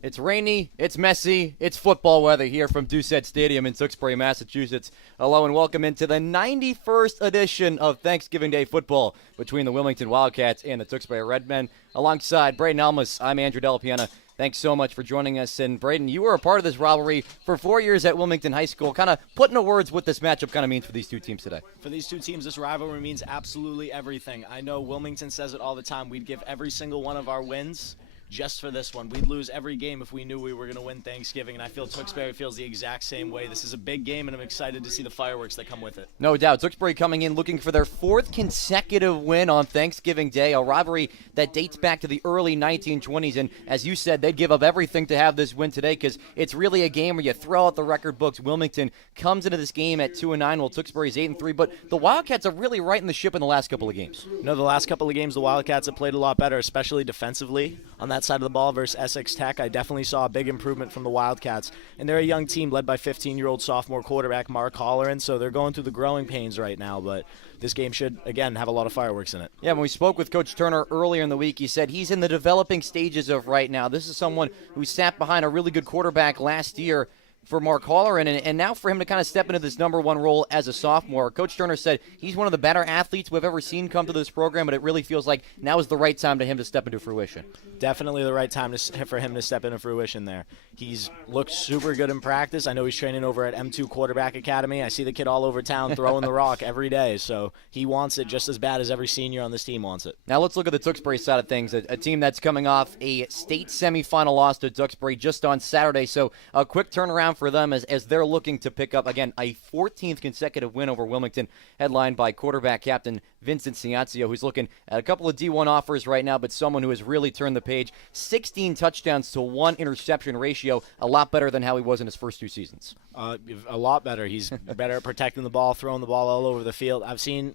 It's rainy, it's messy, it's football weather here from Doucette Stadium in Tewksbury, Massachusetts. Hello and welcome into the 91st edition of Thanksgiving Day football between the Wilmington Wildcats and the Tewksbury Redmen. Alongside Braden Almus, I'm Andrew Delapiana. Thanks so much for joining us. And Braden, you were a part of this rivalry for 4 years at Wilmington High School. Kind of put into words what this matchup kind of means for these two teams today. For these two teams, this rivalry means absolutely everything. I know Wilmington says it all the time. We'd give every single one of our wins just for this one. We'd lose every game if we knew we were going to win Thanksgiving, and I feel Tewksbury feels the exact same way. This is a big game, and I'm excited to see the fireworks that come with it. No doubt. Tewksbury coming in looking for their fourth consecutive win on Thanksgiving Day, a rivalry that dates back to the early 1920s, and as you said, they'd give up everything to have this win today because it's really a game where you throw out the record books. Wilmington comes into this game at 2-9, while Tewksbury's 8-3, but the Wildcats are really right in the ship in the last couple of games. No, the last couple of games, the Wildcats have played a lot better, especially defensively on that side of the ball versus Essex Tech. I definitely saw a big improvement from the Wildcats, and they're a young team led by 15-year-old sophomore quarterback Mark Holleran, so they're going through the growing pains right now, but this game should, again, have a lot of fireworks in it. Yeah, when we spoke with Coach Turner earlier in the week, he said he's in the developing stages of right now. This is someone who sat behind a really good quarterback last year for Mark Holleran, and now for him to kind of step into this number one role as a sophomore. Coach Turner said he's one of the better athletes we've ever seen come to this program, but it really feels like now is the right time to him to step into fruition. Definitely the right time for him to step into fruition there. He's looked super good in practice. I know he's training over at M2 Quarterback Academy. I see the kid all over town throwing the rock every day, so he wants it just as bad as every senior on this team wants it. Now let's look at the Tewksbury side of things, a team that's coming off a state semifinal loss to Tewksbury just on Saturday, so a quick turnaround for them as they're looking to pick up, again, a 14th consecutive win over Wilmington, headlined by quarterback captain Vincent Ciancio, who's looking at a couple of D1 offers right now, but someone who has really turned the page. 16 touchdowns to 1 interception ratio, a lot better than how he was in his first 2 seasons. A lot better. He's better at protecting the ball, throwing the ball all over the field. I've seen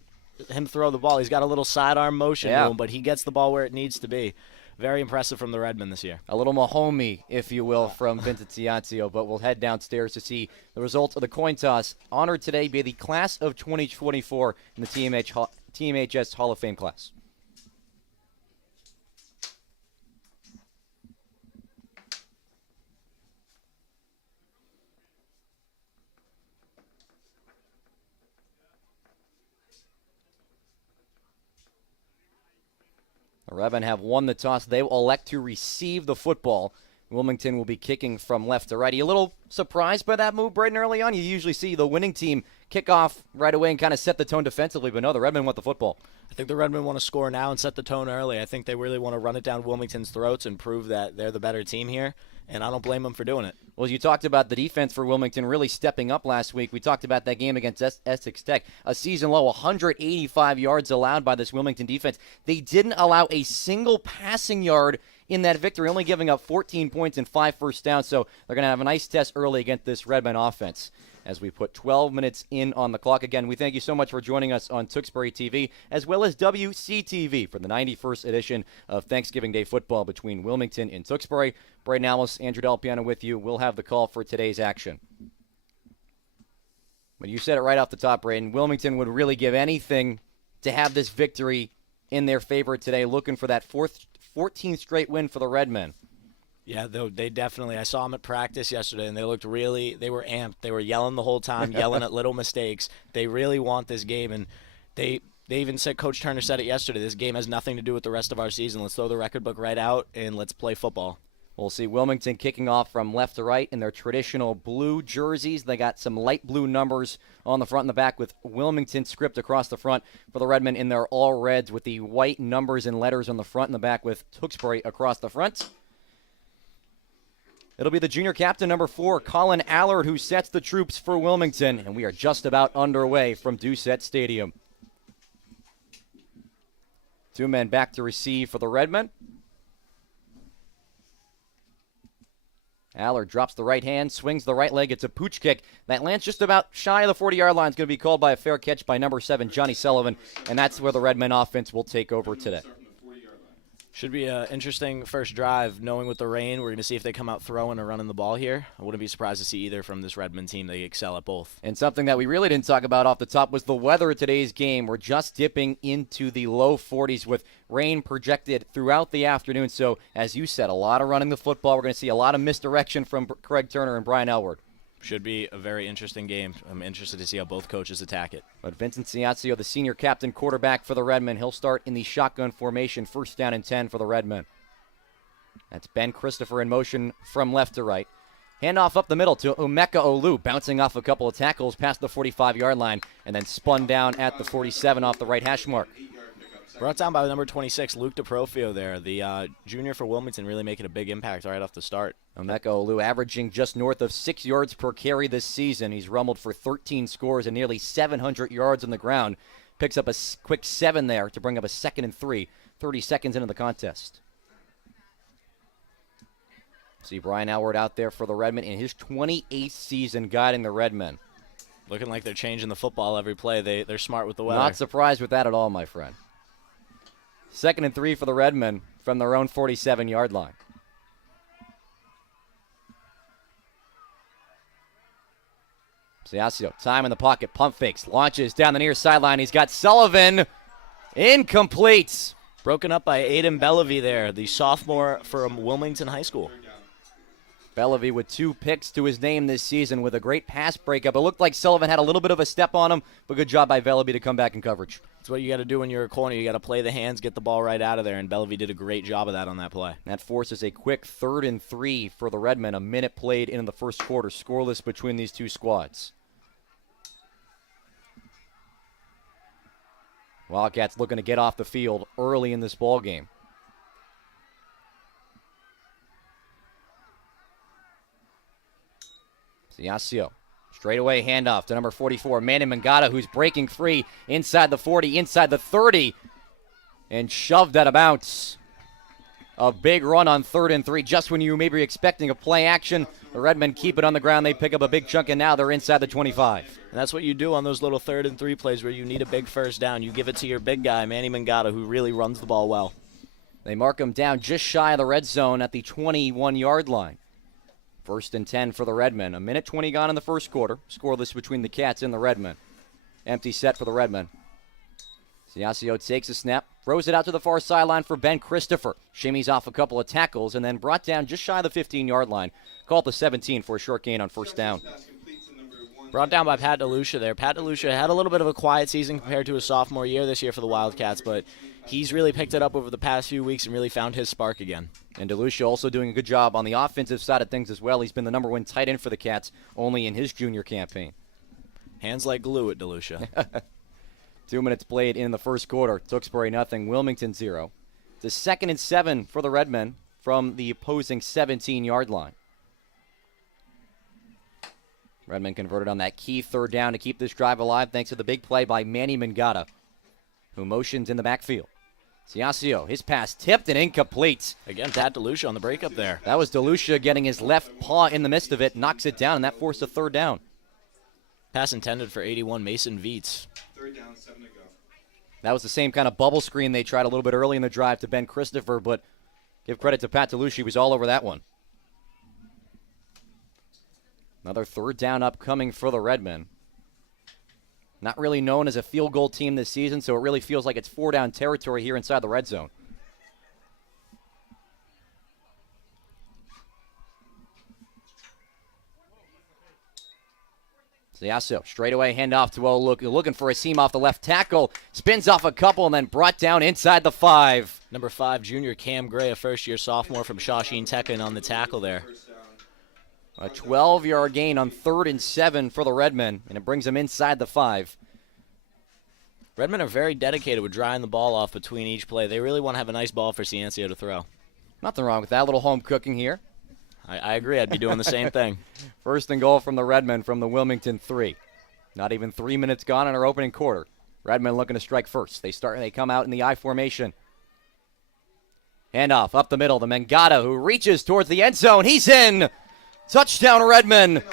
him throw the ball. He's got a little sidearm motion to him, but he gets the ball where it needs to be. Very impressive from the Redmen this year. A little Mahomey, if you will, from Vincent Ciancio, but we'll head downstairs to see the results of the coin toss. Honored today by the class of 2024 in the TMHS Hall of Fame class. The Redmen have won the toss. They will elect to receive the football. Wilmington will be kicking from left to right. Are you a little surprised by that move, Braden, early on? You usually see the winning team kick off right away and kind of set the tone defensively, but no, the Redmen want the football. I think the Redmen want to score now and set the tone early. I think they really want to run it down Wilmington's throats and prove that they're the better team here, and I don't blame them for doing it. Well, you talked about the defense for Wilmington really stepping up last week. We talked about that game against Essex Tech. A season-low 185 yards allowed by this Wilmington defense. They didn't allow a single passing yard in that victory, only giving up 14 points and 5 first downs, so they're going to have a nice test early against this Redmen offense as we put 12 minutes in on the clock. Again, we thank you so much for joining us on Tewksbury TV as well as WCTV for the 91st edition of Thanksgiving Day football between Wilmington and Tewksbury. Braden Almus, Andrew Delapiana with you. We'll have the call for today's action. But you said it right off the top, Braden. Wilmington would really give anything to have this victory in their favor today, looking for that 14th straight win for the Redmen. Yeah, they definitely. I saw them at practice yesterday, and they were amped. They were yelling the whole time, yelling at little mistakes. They really want this game, and they even said, Coach Turner said it yesterday, this game has nothing to do with the rest of our season. Let's throw the record book right out, and let's play football. We'll see Wilmington kicking off from left to right in their traditional blue jerseys. They got some light blue numbers on the front and the back with Wilmington script across the front for the Redmen in their all reds with the white numbers and letters on the front and the back with Tewksbury across the front. It'll be the junior captain, number 4, Colin Allard, who sets the troops for Wilmington, and we are just about underway from Doucette Stadium. 2 men back to receive for the Redmen. Allard drops the right hand, swings the right leg. It's a pooch kick that lands just about shy of the 40-yard line. It's going to be called by a fair catch by number 7, Johnny Sullivan, and that's where the Redmen offense will take over today. Should be an interesting first drive. Knowing with the rain, we're going to see if they come out throwing or running the ball here. I wouldn't be surprised to see either from this Redmen team. They excel at both. And something that we really didn't talk about off the top was the weather of today's game. We're just dipping into the low 40s with rain projected throughout the afternoon. So, as you said, a lot of running the football. We're going to see a lot of misdirection from Craig Turner and Brian Elward. Should be a very interesting game. I'm interested to see how both coaches attack it. But Vincent Ciazio, the senior captain quarterback for the Redmen, he'll start in the shotgun formation, 1st down and 10 for the Redmen. That's Ben Christopher in motion from left to right. Handoff up the middle to Umeka Olu, bouncing off a couple of tackles past the 45-yard line, and then spun down at the 47 off the right hash mark. Brought down by number 26, Luke DeProfio there. The junior for Wilmington really making a big impact right off the start. Umeka Olu averaging just north of 6 yards per carry this season. He's rumbled for 13 scores and nearly 700 yards on the ground. Picks up a quick 7 there to bring up a 2nd and 3, 30 seconds into the contest. See Brian Elward out there for the Redmen in his 28th season guiding the Redmen. Looking like they're changing the football every play. They're smart with the weather. Not surprised with that at all, my friend. 2nd and 3 for the Redmen from their own 47-yard line. Ciazio, time in the pocket, pump fakes, launches down the near sideline. He's got Sullivan, incomplete. Broken up by Aiden Bellevue there, the sophomore from Wilmington High School. Bellevue with 2 picks to his name this season with a great pass breakup. It looked like Sullivan had a little bit of a step on him, but good job by Bellevue to come back in coverage. That's what you got to do when you're a corner. You got to play the hands, get the ball right out of there, and Bellevue did a great job of that on that play. That forces a quick 3rd and 3 for the Redmen. A minute played into the first quarter, scoreless between these two squads. Wildcats looking to get off the field early in this ball game. Ciazio, straightaway handoff to number 44, Manny Mangata, who's breaking free inside the 40, inside the 30, and shoved out of bounds. A big run on 3rd and 3, just when you may be expecting a play action. The Redmen keep it on the ground. They pick up a big chunk, and now they're inside the 25. And that's what you do on those little 3rd and 3 plays where you need a big first down. You give it to your big guy, Manny Mangata, who really runs the ball well. They mark him down just shy of the red zone at the 21-yard line. 1st and 10 for the Redmen. A minute 20 gone in the first quarter. Scoreless between the Cats and the Redmen. Empty set for the Redmen. Ciazio takes a snap, throws it out to the far sideline for Ben Christopher. Shimmies off a couple of tackles and then brought down just shy of the 15-yard line. Called the 17 for a short gain on 1st down. Brought down by Pat DeLucia there. Pat DeLucia had a little bit of a quiet season compared to his sophomore year this year for the Wildcats, but he's really picked it up over the past few weeks and really found his spark again. And DeLucia also doing a good job on the offensive side of things as well. He's been the number 1 tight end for the Cats only in his junior campaign. Hands like glue at DeLucia. 2 minutes played in the first quarter. Tewksbury nothing, Wilmington 0. It's 2nd and 7 for the Redmen from the opposing 17-yard line. Redmen converted on that key 3rd down to keep this drive alive thanks to the big play by Manny Mangata, who motions in the backfield. Ciazio, his pass tipped and incomplete. Again, Pat DeLucia on the breakup there. That was DeLucia getting his left paw in the midst of it, knocks it down, and that forced a 3rd down. Pass intended for 81, Mason Viets. 3rd down, 7 to go. That was the same kind of bubble screen they tried a little bit early in the drive to Ben Christopher, but give credit to Pat DeLucia, he was all over that one. Another 3rd down upcoming for the Redmen. Not really known as a field goal team this season, so it really feels like it's 4-down territory here inside the red zone. Ciazio, straightaway handoff to Olu, looking for a seam off the left tackle. Spins off a couple and then brought down inside the 5. Number 5, junior Cam Gray, a first-year sophomore from Shawsheen Tekken on the tackle there. A 12-yard gain on 3rd and 7 for the Redmen, and it brings them inside the 5. Redmen are very dedicated with drying the ball off between each play. They really want to have a nice ball for Ciancio to throw. Nothing wrong with that. Little home cooking here. I agree. I'd be doing the same thing. 1st and goal from the Redmen from the Wilmington 3. Not even 3 minutes gone in our opening quarter. Redmen looking to strike first. They come out in the I formation. Handoff up the middle to Mangata, who reaches towards the end zone. He's in. Touchdown, Redmen.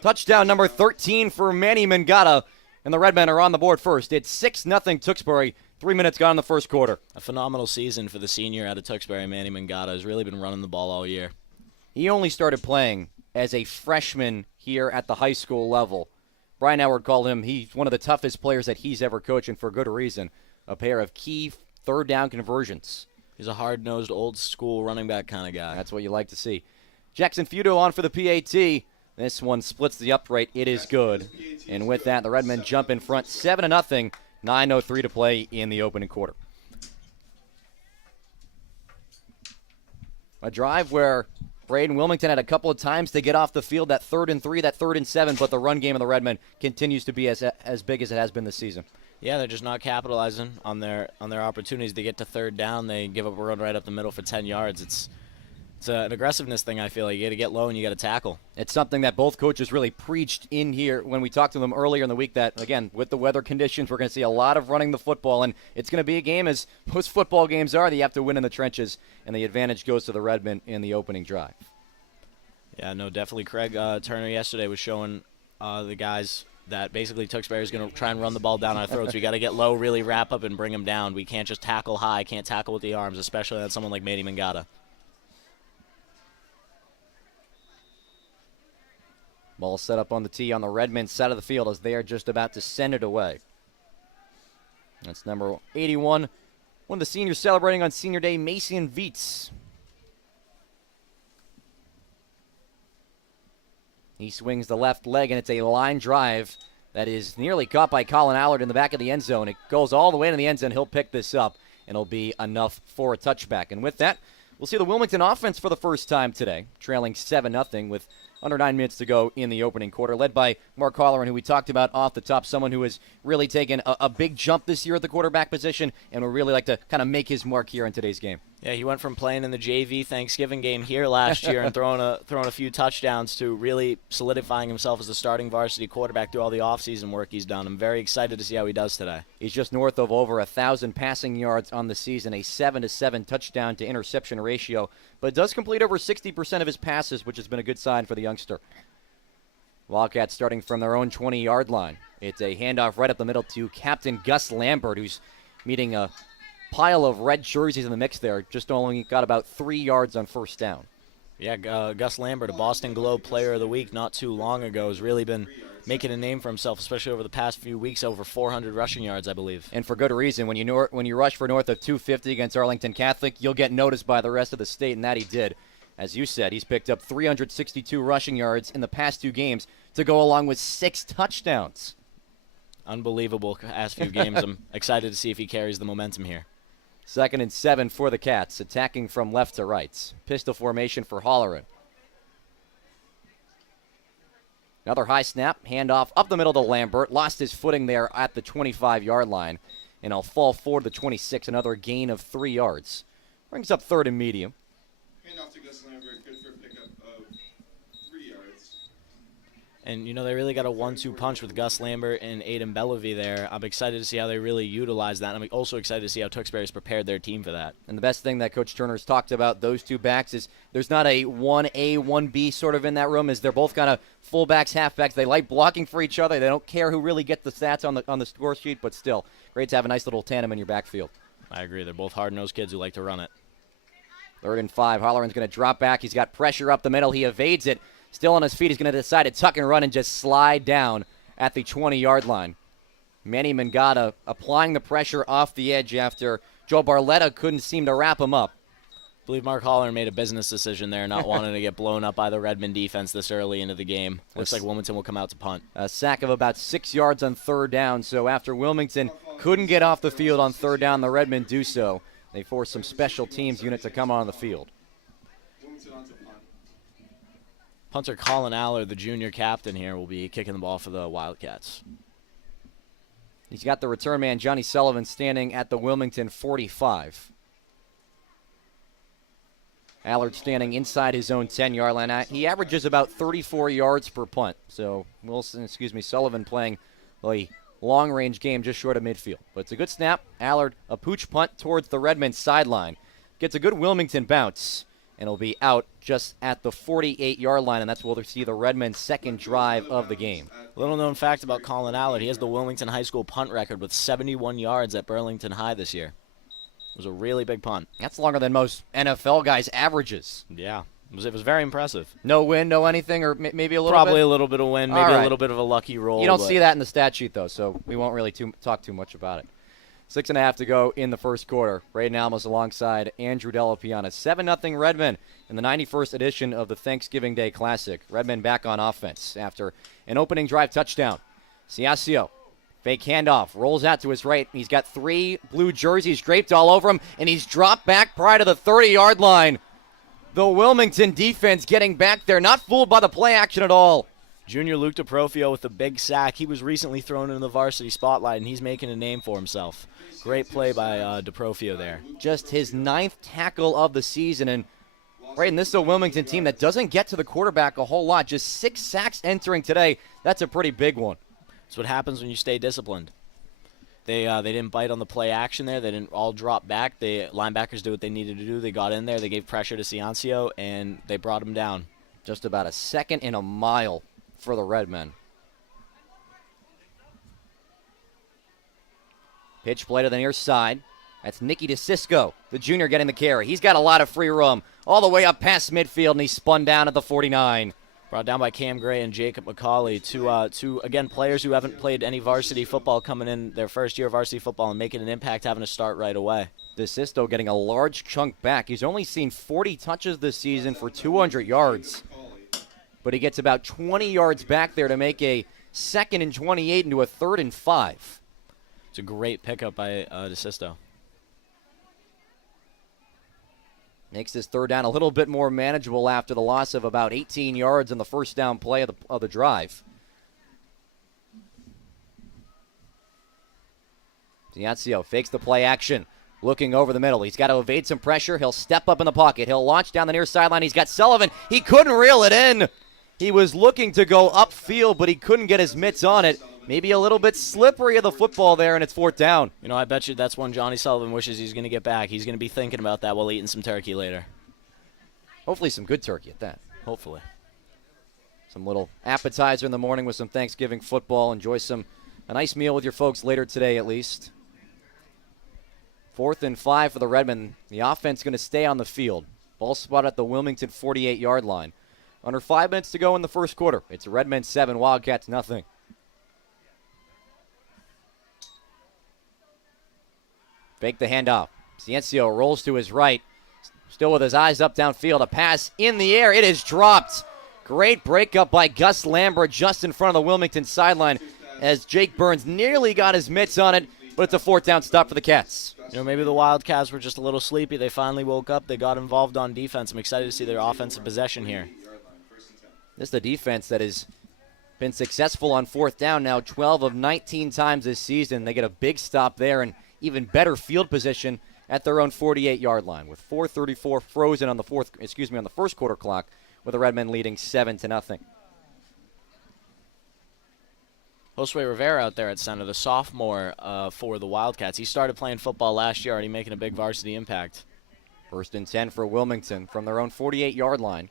Touchdown number 13 for Manny Mangata. And the Redmen are on the board first. It's 6-0 Tewksbury. 3 minutes gone in the first quarter. A phenomenal season for the senior out of Tewksbury, Manny Mangata. Has really been running the ball all year. He only started playing as a freshman here at the high school level. Brian Howard called him, he's one of the toughest players that he's ever coached, and for good reason. A pair of key third down conversions. He's a hard-nosed, old-school running back kind of guy. That's what you like to see. Jackson Feudo on for the PAT. This one splits the upright. It is good. And with that, the Redmen jump in front 7-0. 9:03 to play in the opening quarter. A drive where Braden Wilmington had a couple of times to get off the field, that 3rd and 3, that 3rd and 7, but the run game of the Redmen continues to be as big as it has been this season. Yeah, they're just not capitalizing on their opportunities to get to third down. They give up a run right up the middle for 10 yards. It's an aggressiveness thing, I feel like. You got to get low and you got to tackle. It's something that both coaches really preached in here when we talked to them earlier in the week that, again, with the weather conditions, we're going to see a lot of running the football, and it's going to be a game, as most football games are, that you have to win in the trenches, and the advantage goes to the Redmen in the opening drive. Yeah, no, definitely. Craig Turner yesterday was showing the guys that basically Tewksbury is going to try and run the ball down our throats. We got to get low, really wrap up, and bring them down. We can't just tackle high, can't tackle with the arms, especially on someone like Manny Mangata. Ball set up on the tee on the Redmen side of the field as they are just about to send it away. That's number 81. One of the seniors celebrating on Senior Day, Mason Viets. He swings the left leg, and it's a line drive that is nearly caught by Colin Allard in the back of the end zone. It goes all the way into the end zone. He'll pick this up, and it'll be enough for a touchback. And with that, we'll see the Wilmington offense for the first time today, trailing 7-0 with under 9 minutes to go in the opening quarter, led by Mark Holleran, who we talked about off the top, someone who has really taken a big jump this year at the quarterback position and would really like to kind of make his mark here in today's game. Yeah, he went from playing in the JV Thanksgiving game here last year and throwing a few touchdowns to really solidifying himself as the starting varsity quarterback through all the offseason work he's done. I'm very excited to see how he does today. He's just north of over 1,000 passing yards on the season, a 7-7 touchdown to interception ratio, but does complete over 60% of his passes, which has been a good sign for the youngster. Wildcats starting from their own 20-yard line. It's a handoff right up the middle to Captain Gus Lambert, who's meeting a pile of red jerseys in the mix there. Just only got about 3 yards on first down. Yeah, Gus Lambert, a Boston Globe Player of the Week not too long ago, has really been making a name for himself, especially over the past few weeks, over 400 rushing yards, I believe. And for good reason. When you rush for north of 250 against Arlington Catholic, you'll get noticed by the rest of the state, and that he did. As you said, he's picked up 362 rushing yards in the past 2 games to go along with 6 touchdowns. Unbelievable past few games. I'm excited to see if he carries the momentum here. 2nd and 7 for the Cats, attacking from left to right. Pistol formation for Holleran. Another high snap, handoff up the middle to Lambert. Lost his footing there at the 25-yard line, and he'll fall forward to 26, another gain of 3 yards. Brings up 3rd and medium. Handoff to Gus Lambert, good for a pickup of 3 yards. And, you know, they really got a 1-2 punch with Gus Lambert and Aiden Bellevue there. I'm excited to see how they really utilize that. I'm also excited to see how Tewksbury's prepared their team for that. And the best thing that Coach Turner's talked about those 2 backs is there's not a 1A, 1B sort of in that room, as they're both kind of fullbacks, halfbacks. They like blocking for each other. They don't care who really gets the stats on the score sheet, but still, great to have a nice little tandem in your backfield. I agree. They're both hard-nosed kids who like to run it. 3rd and 5. Holleran's going to drop back. He's got pressure up the middle. He evades it. Still on his feet. He's going to decide to tuck and run and just slide down at the 20-yard line. Manny Mangata applying the pressure off the edge after Joe Barletta couldn't seem to wrap him up. I believe Mark Holleran made a business decision there, not wanting to get blown up by the Redmen defense this early into the game. Looks like Wilmington will come out to punt. A sack of about 6 yards on 3rd down. So after Wilmington couldn't get off the field on 3rd down, the Redmen do so. They force some special teams unit to come on the field. Punter Colin Allard, the junior captain here, will be kicking the ball for the Wildcats. He's got the return man, Johnny Sullivan, standing at the Wilmington 45. Allard standing inside his own 10-yard line. He averages about 34 yards per punt. So Sullivan playing a long-range game just short of midfield. But it's a good snap. Allard, a pooch punt towards the Redmen sideline. Gets a good Wilmington bounce. and it'll be out just at the 48-yard line, and that's where we'll see the Redmen's second drive of the game. Little known fact about Colin Allard, he has the Wilmington High School punt record with 71 yards at Burlington High this year. It was a really big punt. That's longer than most NFL guys' averages. Yeah, it was very impressive. No win, no anything, or maybe a little Probably bit? a little bit of win, maybe a little bit of a lucky roll. You don't see that in the stat sheet, though, so we won't really talk too much about it. 6.5 to go in the first quarter. Braden Almus alongside Andrew Delapiana. 7-0 Redmen in the 91st edition of the Thanksgiving Day Classic. Redmen back on offense after an opening drive touchdown. Ciascio, fake handoff, rolls out to his right. He's got 3 blue jerseys draped all over him, and he's dropped back prior to the 30-yard line. The Wilmington defense getting back there, not fooled by the play action at all. Junior Luke DeProfio with a big sack. He was recently thrown into the varsity spotlight, and he's making a name for himself. Great play by DeProfio there. Just his 9th tackle of the season, and Braden, this is a Wilmington team that doesn't get to the quarterback a whole lot. Just 6 sacks entering today. That's a pretty big one. That's what happens when you stay disciplined. They didn't bite on the play action there. They didn't all drop back. The linebackers did what they needed to do. They got in there. They gave pressure to Ciancio, and they brought him down. Just about a second and a mile for the Redmen. Pitch play to the near side. That's Nicky DeCisco, the junior, getting the carry. He's got a lot of free room all the way up past midfield, and he's spun down at the 49. Brought down by Cam Gray and Jacob McCauley, two again, players who haven't played any varsity football coming in their first year of varsity football and making an impact, having to start right away. DeCisco getting a large chunk back. He's only seen 40 touches this season for 200 yards. But he gets about 20 yards back there to make a 2nd and 28 into a 3rd and 5. It's a great pickup by DeSisto. Makes this 3rd down a little bit more manageable after the loss of about 18 yards in the first down play of the drive. Ciancio fakes the play action, looking over the middle. He's got to evade some pressure. He'll step up in the pocket. He'll launch down the near sideline. He's got Sullivan. He couldn't reel it in. He was looking to go upfield, but he couldn't get his mitts on it. Maybe a little bit slippery of the football there, and it's 4th down. You know, I bet you that's one Johnny Sullivan wishes he's going to get back. He's going to be thinking about that while eating some turkey later. Hopefully some good turkey at that. Hopefully. Some little appetizer in the morning with some Thanksgiving football. Enjoy a nice meal with your folks later today at least. 4th and 5 for the Redmen. The offense going to stay on the field. Ball spot at the Wilmington 48-yard line. Under 5 minutes to go in the first quarter. It's Redmen 7, Wildcats nothing. Fake the handoff. Ciancio rolls to his right. Still with his eyes up downfield. A pass in the air. It is dropped. Great breakup by Gus Lambert just in front of the Wilmington sideline as Jake Burns nearly got his mitts on it, but it's a 4th down stop for the Cats. You know, maybe the Wildcats were just a little sleepy. They finally woke up. They got involved on defense. I'm excited to see their offensive possession here. This is the defense that has been successful on 4th down now 12 of 19 times this season. They get a big stop there and even better field position at their own 48-yard line with 4:34 frozen on the first quarter clock, with the Redmen leading 7-0. Josue Rivera out there at center, the sophomore for the Wildcats. He started playing football last year, already making a big varsity impact. 1st and 10 for Wilmington from their own 48-yard line.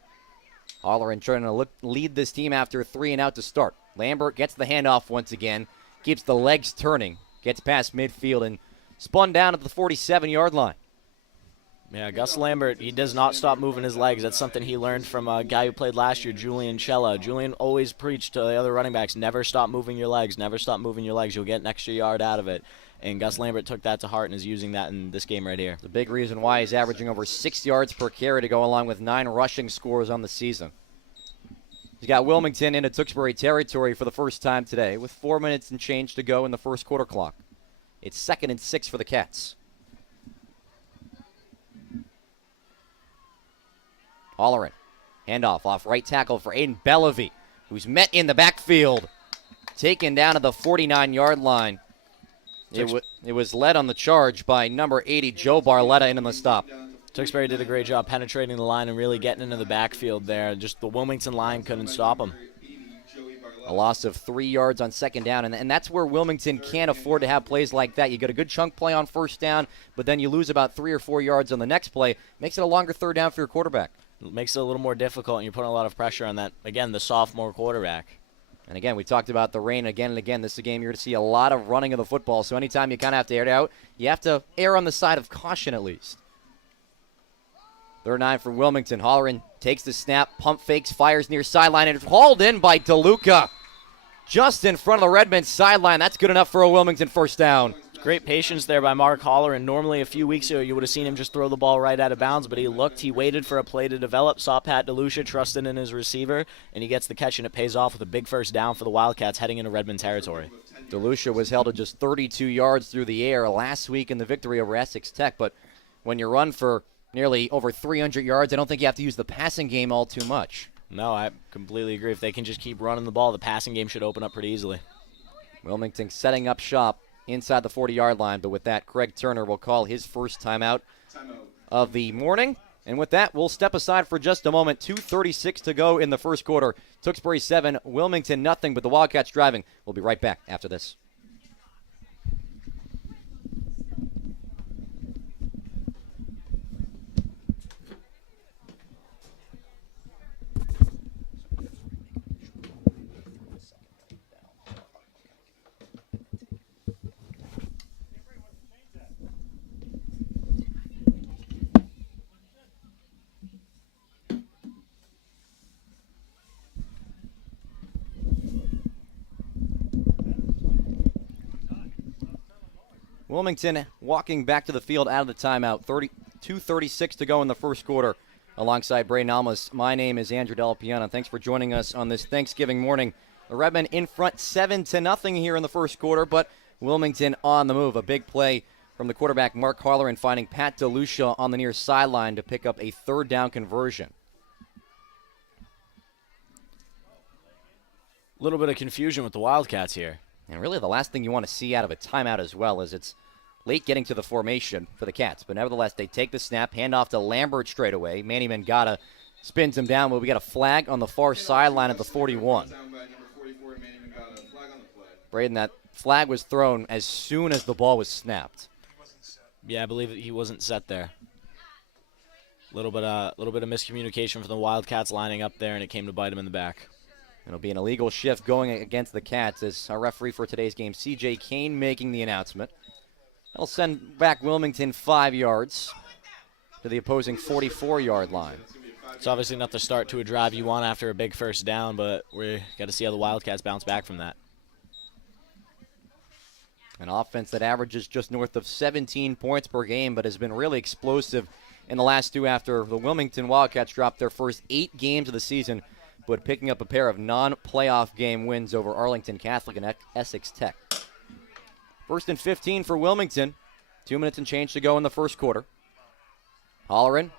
Holleran trying to lead this team after a 3 and out to start. Lambert gets the handoff once again, keeps the legs turning, gets past midfield, and spun down at the 47-yard line. Yeah, Gus Lambert, he does not stop moving his legs. That's something he learned from a guy who played last year, Julian Chella. Julian always preached to the other running backs, never stop moving your legs, never stop moving your legs. You'll get an extra yard out of it. And Gus Lambert took that to heart and is using that in this game right here. The big reason why he's averaging over 6 yards per carry to go along with 9 rushing scores on the season. He's got Wilmington into Tewksbury territory for the first time today with 4 minutes and change to go in the first quarter clock. It's 2nd and 6 for the Cats. Holleran, handoff off right tackle for Aiden Bellavy, who's met in the backfield. Taken down at the 49-yard line. It was led on the charge by number 80, Joe Barletta, in the stop. Tewksbury did a great job penetrating the line and really getting into the backfield there. Just the Wilmington line couldn't stop him. A loss of 3 yards on second down, and that's where Wilmington can't afford to have plays like that. You get a good chunk play on first down, but then you lose about 3 or 4 yards on the next play. Makes it a longer third down for your quarterback. It makes it a little more difficult, and you're putting a lot of pressure on that, again, the sophomore quarterback. And again, we talked about the rain again and again. This is a game you're going to see a lot of running of the football, so anytime you kind of have to air it out, you have to err on the side of caution at least. Third and 9 for Wilmington. Holleran takes the snap, pump fakes, fires near sideline, and it's hauled in by DeLuca. Just in front of the Redmen sideline. That's good enough for a Wilmington first down. Great patience there by Mark Holler, and normally a few weeks ago you would have seen him just throw the ball right out of bounds, but he looked, he waited for a play to develop, saw Pat DeLucia trusting in his receiver, and he gets the catch, and it pays off with a big first down for the Wildcats heading into Redmen territory. DeLucia was held to just 32 yards through the air last week in the victory over Essex Tech, but when you run for nearly over 300 yards, I don't think you have to use the passing game all too much. No, I completely agree. If they can just keep running the ball, the passing game should open up pretty easily. Wilmington setting up shop inside the 40-yard line, but with that, Craig Turner will call his first timeout of the morning. And with that, we'll step aside for just a moment. 2:36 to go in the first quarter. Tewksbury 7, Wilmington nothing, but the Wildcats driving. We'll be right back after this. Wilmington walking back to the field out of the timeout. 2:36 to go in the first quarter. Alongside Braden Almas, my name is Andrew Delapiana. Thanks for joining us on this Thanksgiving morning. The Redmen in front 7-0 here in the first quarter, but Wilmington on the move. A big play from the quarterback Mark Harler and finding Pat DeLucia on the near sideline to pick up a third down conversion. A little bit of confusion with the Wildcats here. And really the last thing you want to see out of a timeout as well is it's late getting to the formation for the Cats. But nevertheless, they take the snap, hand off to Lambert straight away. Manny Mangata spins him down. Well, we got a flag on the far sideline at the 41. Braden, that flag was thrown as soon as the ball was snapped. Yeah, I believe he wasn't set there. A little bit of miscommunication from the Wildcats lining up there, and it came to bite him in the back. It'll be an illegal shift going against the Cats as our referee for today's game, C.J. Kane, making the announcement. They'll send back Wilmington 5 yards to the opposing 44-yard line. It's obviously not the start to a drive you want after a big first down, but we got to see how the Wildcats bounce back from that. An offense that averages just north of 17 points per game, but has been really explosive in the last two after the Wilmington Wildcats dropped their first 8 games of the season, but picking up a pair of non-playoff game wins over Arlington Catholic and Essex Tech. First and 15 for Wilmington. 2 minutes and change to go in the first quarter. Holleran,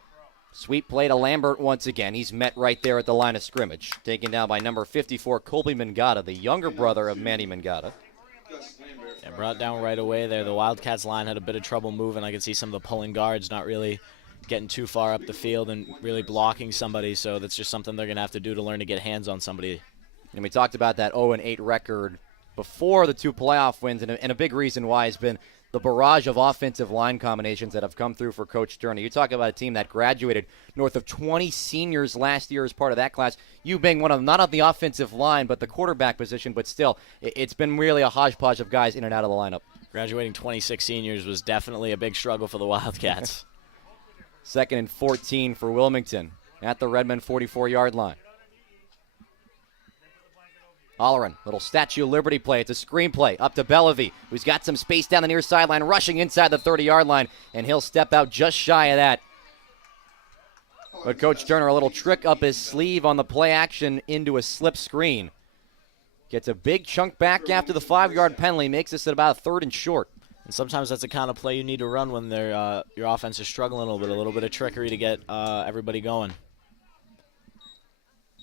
sweep play to Lambert once again. He's met right there at the line of scrimmage. Taken down by number 54, Colby Mangata, the younger brother of Manny Mangata. Yeah, brought down right away there. The Wildcats line had a bit of trouble moving. I could see some of the pulling guards not really getting too far up the field and really blocking somebody, so that's just something they're going to have to do to learn to get hands on somebody. And we talked about that 0-8 record before the 2 playoff wins, and a big reason why has been the barrage of offensive line combinations that have come through for Coach Turner. You talk about a team that graduated north of 20 seniors last year as part of that class. You being one of them, not on the offensive line, but the quarterback position, but still, it's been really a hodgepodge of guys in and out of the lineup. Graduating 26 seniors was definitely a big struggle for the Wildcats. Second and 14 for Wilmington at the Redmen 44-yard line. Holleran, little Statue of Liberty play. It's a screen play up to Bellevue, who's got some space down the near sideline, rushing inside the 30-yard line, and he'll step out just shy of that. But Coach Turner, a little trick up his sleeve on the play action into a slip screen. Gets a big chunk back after the 5-yard penalty, makes this at about a 3rd and short. And sometimes that's the kind of play you need to run when your offense is struggling a little bit of trickery to get everybody going.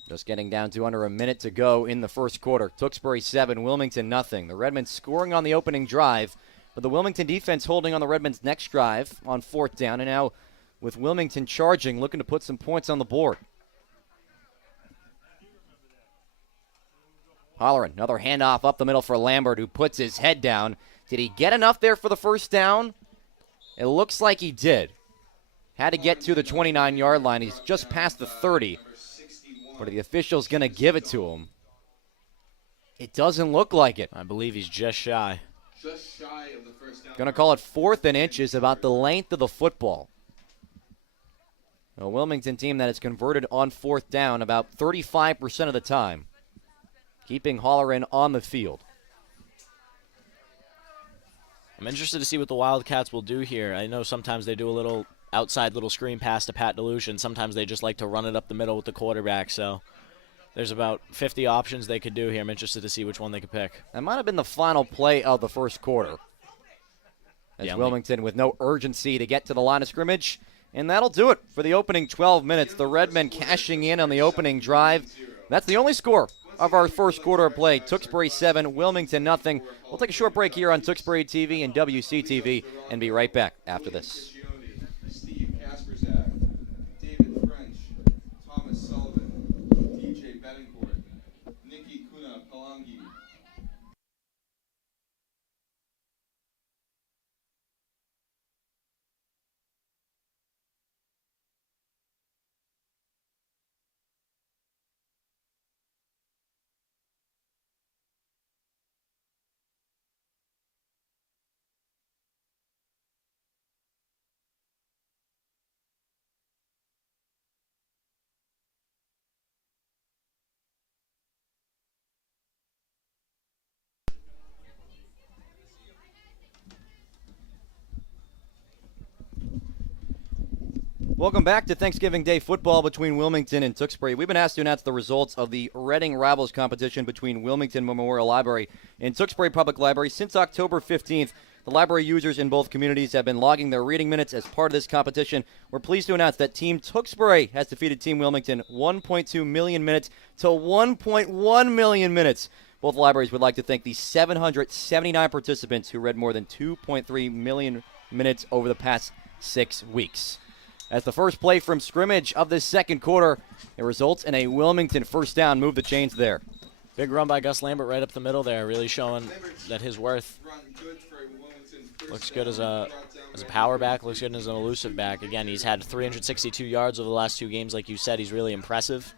Just getting down to under a minute to go in the first quarter. Tewksbury 7, Wilmington nothing. The Redmen scoring on the opening drive, but the Wilmington defense holding on the Redmen's next drive on 4th down, and now with Wilmington charging, looking to put some points on the board. Holleran, another handoff up the middle for Lambert, who puts his head down. Did he get enough there for the first down? It looks like he did. Had to get to the 29-yard line. He's just past the 30. But are the officials going to give it to him? It doesn't look like it. I believe he's just shy. Just shy of the first down. Going to call it 4th and inches, about the length of the football. A Wilmington team that is converted on 4th down about 35% of the time, keeping Holleran on the field. I'm interested to see what the Wildcats will do here. I know sometimes they do a little outside little screen pass to Pat Delusion. Sometimes they just like to run it up the middle with the quarterback. So there's about 50 options they could do here. I'm interested to see which one they could pick. That might have been the final play of the first quarter. As Wilmington with no urgency to get to the line of scrimmage. And that'll do it for the opening 12 minutes. The Redmen cashing in on the opening drive. That's the only score of our first quarter of play. Tewksbury 7, Wilmington nothing. We'll take a short break here on Tewksbury TV and WCTV and be right back after this. Steve Kasperzak, David French, Thomas Sullivan, DJ Betancourt, Nikki Kuna Palangi. Welcome back to Thanksgiving Day football between Wilmington and Tewksbury. We've been asked to announce the results of the Reading Rivals competition between Wilmington Memorial Library and Tewksbury Public Library. Since October 15th, the library users in both communities have been logging their reading minutes as part of this competition. We're pleased to announce that Team Tewksbury has defeated Team Wilmington 1.2 million minutes to 1.1 million minutes. Both libraries would like to thank the 779 participants who read more than 2.3 million minutes over the past 6 weeks. As the first play from scrimmage of this second quarter, it results in a Wilmington first down. Move the chains there. Big run by Gus Lambert right up the middle there, really showing that his worth. Looks good as a power back, looks good as an elusive back. Again, he's had 362 yards over the last 2 games. Like you said, he's really impressive.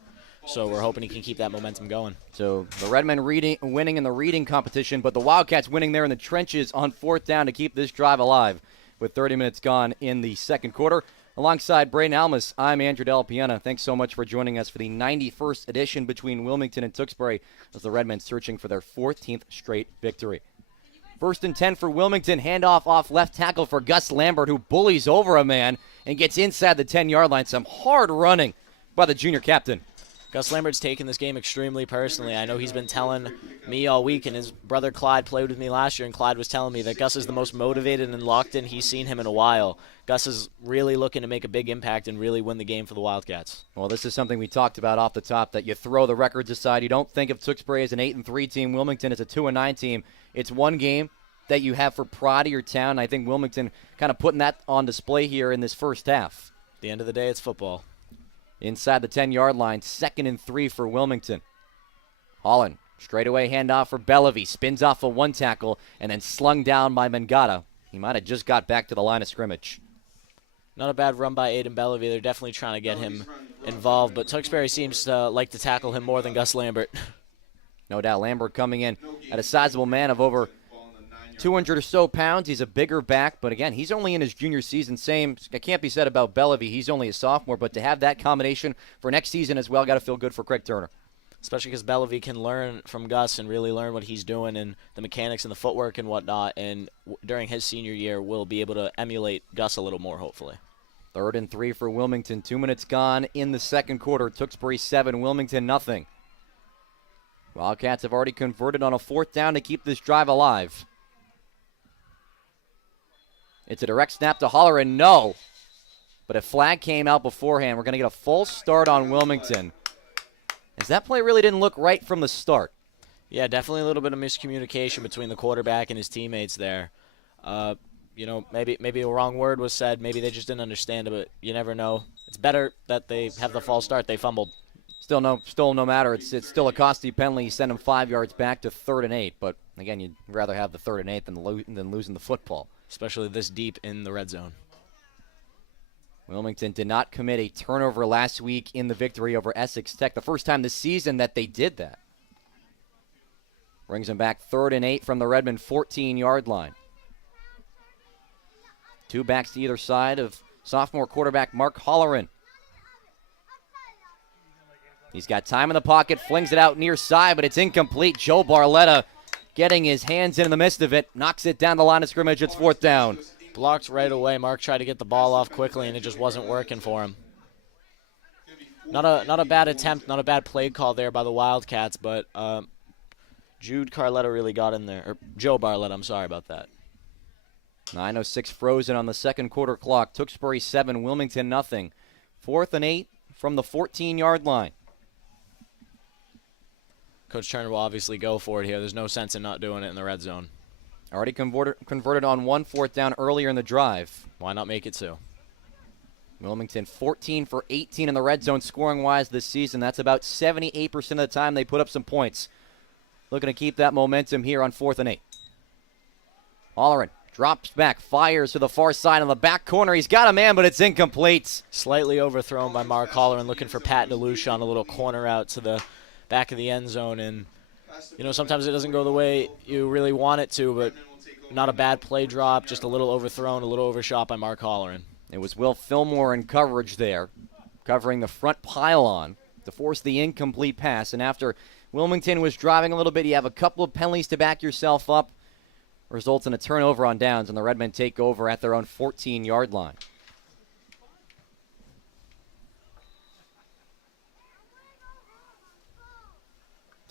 So we're hoping he can keep that momentum going. So the Redmen winning in the reading competition, but the Wildcats winning there in the trenches on 4th down to keep this drive alive with 30 minutes gone in the second quarter. Alongside Braden Almas, I'm Andrew Del Piana. Thanks so much for joining us for the 91st edition between Wilmington and Tewksbury as the Redmen searching for their 14th straight victory. 1st and 10 for Wilmington. Handoff off left tackle for Gus Lambert, who bullies over a man and gets inside the 10-yard line. Some hard running by the junior captain. Gus Lambert's taken this game extremely personally. I know he's been telling me all week, and his brother Clyde played with me last year, and Clyde was telling me that Gus is the most motivated and locked in he's seen him in a while. Gus is really looking to make a big impact and really win the game for the Wildcats. Well, this is something we talked about off the top, that you throw the records aside. You don't think of Tewksbury as an 8-3 team, Wilmington as a 2-9 team. It's one game that you have for pride of your town. I think Wilmington kind of putting that on display here in this first half. At the end of the day, it's football. Inside the 10-yard line, 2nd and 3 for Wilmington. Holland, straightaway handoff for Bellevue, spins off a one tackle, and then slung down by Mangata. He might have just got back to the line of scrimmage. Not a bad run by Aiden Bellevue. They're definitely trying to get him involved, but Tewksbury seems to like to tackle him more than Gus Lambert. No doubt, Lambert coming in at a sizable man of over 200 or so pounds. He's a bigger back, but again, he's only in his junior season. Same, it can't be said about Bellevue. He's only a sophomore, but to have that combination for next season as well, got to feel good for Craig Turner. Especially because Bellevue can learn from Gus and really learn what he's doing and the mechanics and the footwork and whatnot, and during his senior year, will be able to emulate Gus a little more, hopefully. 3rd and 3 for Wilmington. 2 minutes gone in the second quarter. Tewksbury 7, Wilmington nothing. Wildcats have already converted on a 4th down to keep this drive alive. It's a direct snap to Holleran. No. But a flag came out beforehand. We're going to get a false start on Wilmington, as that play really didn't look right from the start. Yeah, definitely a little bit of miscommunication between the quarterback and his teammates there. Maybe a wrong word was said. Maybe they just didn't understand it, but you never know. It's better that they have the false start. They fumbled. Still no matter. It's still a costly penalty. You send them 5 yards back to 3rd and 8. But again, you'd rather have the 3rd and 8 than losing the football, especially this deep in the red zone. Wilmington did not commit a turnover last week in the victory over Essex Tech. The first time this season that they did that. Brings them back 3rd and 8 from the Redmen 14-yard line. 2 backs to either side of sophomore quarterback Mark Holleran. He's got time in the pocket, flings it out near side, but it's incomplete. Joe Barletta getting his hands in the midst of it, knocks it down the line of scrimmage. It's 4th down. Blocked right away. Mark tried to get the ball off quickly, and it just wasn't working for him. Not a bad attempt, not a bad play call there by the Wildcats, but Jude Carletta really got in there. Or Joe Barletta, I'm sorry about that. 9:06 frozen on the second quarter clock. Tewksbury 7, Wilmington nothing. 4th and 8 from the 14-yard line. Coach Turner will obviously go for it here. There's no sense in not doing it in the red zone. Already converted on 1 4th down earlier in the drive. Why not make it 2? Wilmington 14 for 18 in the red zone scoring-wise this season. That's about 78% of the time they put up some points. Looking to keep that momentum here on 4th and 8. Holleran drops back, fires to the far side on the back corner. He's got a man, but it's incomplete. Slightly overthrown by Mark Holleran, looking for Pat DeLucia on a little corner out to the back of the end zone. And, you know, sometimes it doesn't go the way you really want it to, but not a bad play drop, just a little overthrown, a little overshot by Mark Holleran. It was Will Fillmore in coverage there, covering the front pylon to force the incomplete pass. And after Wilmington was driving a little bit, you have a couple of penalties to back yourself up. Results in a turnover on downs, and the Redmen take over at their own 14-yard line.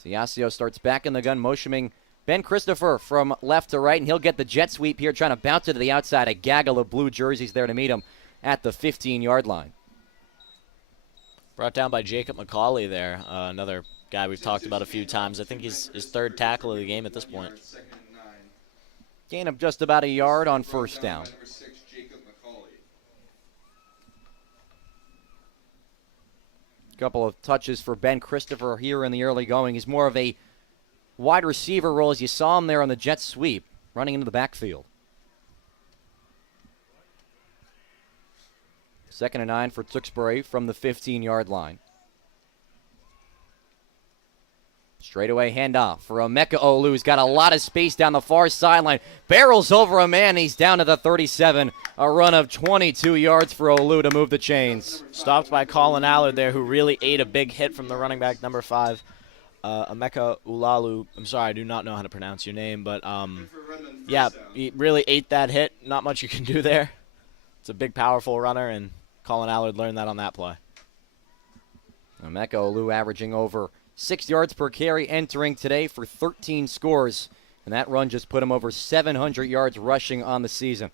Ciascio starts back in the gun, motioning Ben Christopher from left to right, and he'll get the jet sweep here, trying to bounce it to the outside. A gaggle of blue jerseys there to meet him at the 15-yard line. Brought down by Jacob McCauley there, another guy we've talked about a few times. I think he's his 3rd tackle of the game at this point. Gain of just about a yard on 1st down. Couple of touches for Ben Christopher here in the early going. He's more of a wide receiver role, as you saw him there on the jet sweep, running into the backfield. 2nd and 9 for Tewksbury from the 15-yard line. Straightaway handoff for Emeka Olu. He's got a lot of space down the far sideline. Barrels over a man. He's down to the 37. A run of 22 yards for Olu to move the chains. Stopped by Colin Allard there, who really ate a big hit from the running back, number 5, Emeka Ulalu. I'm sorry, I do not know how to pronounce your name, but yeah, he really ate that hit. Not much you can do there. It's a big, powerful runner, and Colin Allard learned that on that play. Emeka Olu averaging over 6 yards per carry entering today for 13 scores. And that run just put him over 700 yards rushing on the season.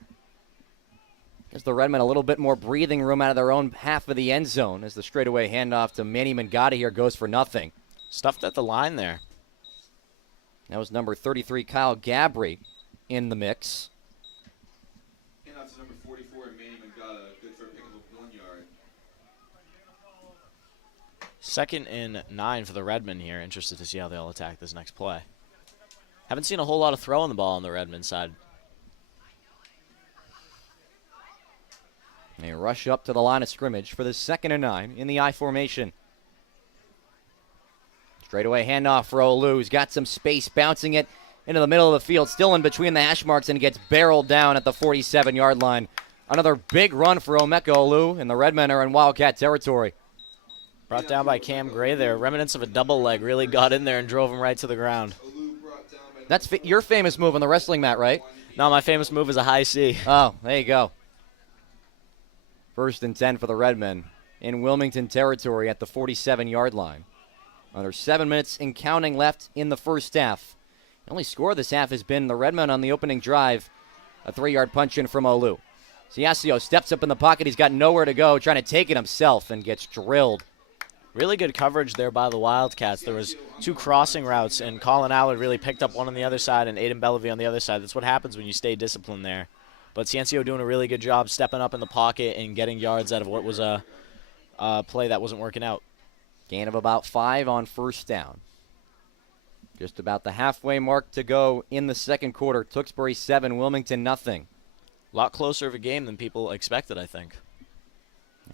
Gives the Redmen a little bit more breathing room out of their own half of the end zone as the straightaway handoff to Manny Mangata here goes for nothing. Stuffed at the line there. That was number 33, Kyle Gabry, in the mix. Handoff to number 44, Manny Mangata, good for a pickup of 1 yard. 2nd and 9 for the Redmen here. Interested to see how they'll attack this next play. Haven't seen a whole lot of throwing the ball on the Redmen side. They rush up to the line of scrimmage for the 2nd and 9 in the I formation. Straightaway handoff for Olu. He's got some space, bouncing it into the middle of the field, still in between the hash marks, and gets barreled down at the 47-yard line. Another big run for Emeka Olu, and the Redmen are in Wildcat territory. Brought down by Cam Gray there. Remnants of a double leg really got in there and drove him right to the ground. That's your famous move on the wrestling mat, right? No, my famous move is a high C. Oh, there you go. 1st and 10 for the Redmen in Wilmington territory at the 47-yard line. Under 7 minutes and counting left in the first half. The only score this half has been the Redmen on the opening drive. A 3-yard punch in from Olu. Ciascio steps up in the pocket. He's got nowhere to go, trying to take it himself, and gets drilled. Really good coverage there by the Wildcats. There was 2 crossing routes, and Colin Allard really picked up one on the other side and Aiden Bellevue on the other side. That's what happens when you stay disciplined there. But Ciancio doing a really good job stepping up in the pocket and getting yards out of what was a play that wasn't working out. Gain of about 5 on first down. Just about the halfway mark to go in the second quarter. Tewksbury 7, Wilmington nothing. A lot closer of a game than people expected, I think.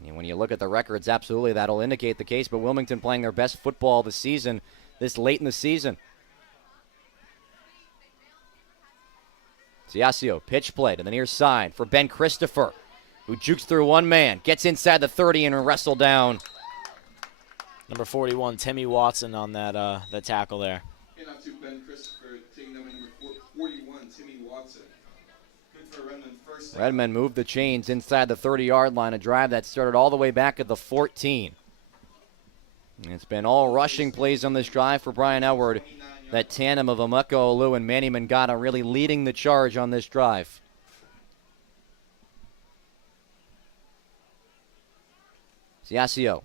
And when you look at the records, absolutely that'll indicate the case, but Wilmington playing their best football of the season this late in the season. Ciascio, pitch play to the near side for Ben Christopher, who jukes through one man, gets inside the 30 and wrestled down. Number 41, Timmy Watson on that tackle there. And up to Ben Christopher, taking number 41, Timmy Watson. Good for Redmen first down. Redmen moved the chains inside the 30-yard line, a drive that started all the way back at the 14. And it's been all rushing plays on this drive for Brian Elward. That tandem of Amuko Olu and Manny Mangata really leading the charge on this drive. Ciascio,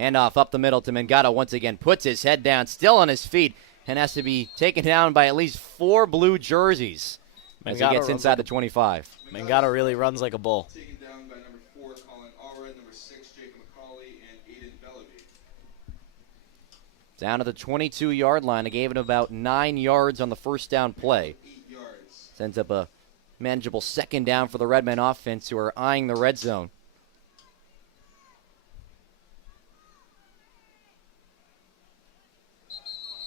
handoff up the middle to Mangata once again. Puts his head down, still on his feet, and has to be taken down by at least 4 blue jerseys as he gets inside the 25. Mangata really runs like a bull. Taken down by number 4, Colin Allred, number 6, Jacob McCauley, and Aiden Bellevue. Down to the 22-yard line. They gave it about 9 yards on the first down play. 8 yards. Sends up a manageable second down for the Redmen offense, who are eyeing the red zone.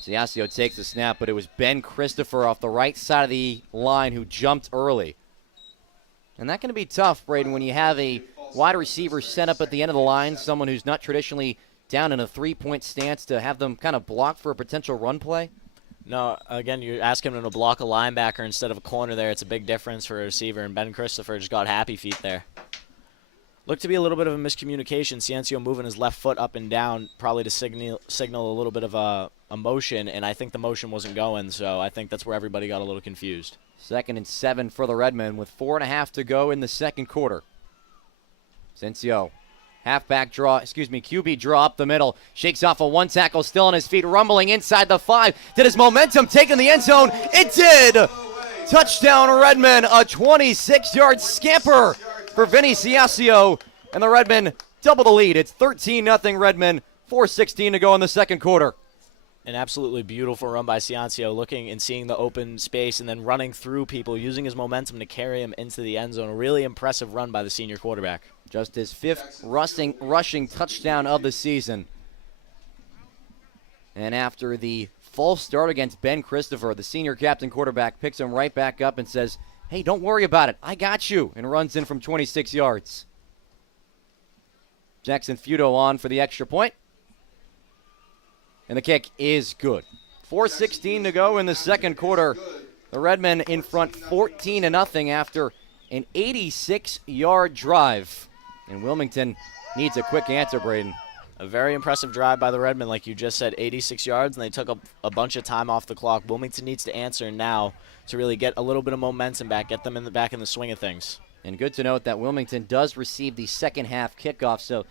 Ciascio takes the snap, but it was Ben Christopher off the right side of the line who jumped early. And that's going to be tough, Braden, when you have a wide receiver set up at the end of the line, someone who's not traditionally down in a 3-point stance, to have them kind of block for a potential run play. No, again, you're asking him to block a linebacker instead of a corner there. It's a big difference for a receiver, and Ben Christopher just got happy feet there. Looked to be a little bit of a miscommunication. Ciascio moving his left foot up and down, probably to signal a little bit of a motion, and I think the motion wasn't going, so I think that's where everybody got a little confused. 2nd and 7 for the Redmen with 4.5 to go in the second quarter. Ciascio, QB draw up the middle, shakes off a one tackle, still on his feet, rumbling inside the 5. Did his momentum take in the end zone? It did! Touchdown Redmen, a 26-yard scamper for Vinny Ciascio, and the Redmen double the lead. It's 13-0 Redmen, 4:16 to go in the second quarter. An absolutely beautiful run by Ciascio, looking and seeing the open space and then running through people, using his momentum to carry him into the end zone. A really impressive run by the senior quarterback. Just his 5th rushing touchdown of the season. And after the false start against Ben Christopher, the senior captain quarterback picks him right back up and says, "Hey, don't worry about it. I got you," and runs in from 26 yards. Jackson Feudo on for the extra point. And the kick is good. 4:16 to go in the second quarter. The Redmen in front 14-0 after an 86-yard drive. And Wilmington needs a quick answer, Braden. A very impressive drive by the Redmen, like you just said, 86 yards, and they took a bunch of time off the clock. Wilmington needs to answer now to really get a little bit of momentum back, get them back in the swing of things. And good to note that Wilmington does receive the second half kickoff, so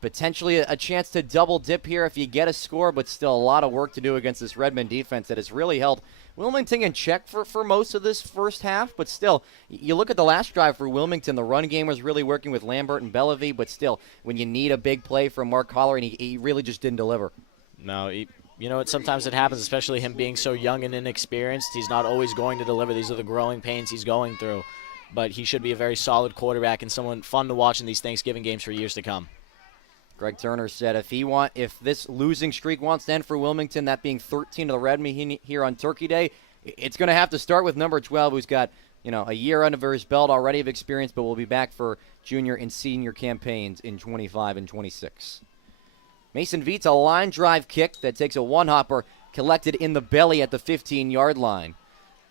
potentially a chance to double dip here if you get a score, but still a lot of work to do against this Redmen defense that has really held Wilmington in check for most of this first half. But still, you look at the last drive for Wilmington, the run game was really working with Lambert and Bellevue, but still, when you need a big play from Mark Collar, and he really just didn't deliver. No, you know, sometimes it happens, especially him being so young and inexperienced. He's not always going to deliver. These are the growing pains he's going through. But he should be a very solid quarterback and someone fun to watch in these Thanksgiving games for years to come. Greg Turner said if this losing streak wants to end for Wilmington, that being 13 to the Redmen here on Turkey Day, it's going to have to start with number 12, who's got a year under his belt already of experience, but will be back for junior and senior campaigns in 25 and 26. Mason Veets, a line drive kick that takes a one-hopper, collected in the belly at the 15-yard line.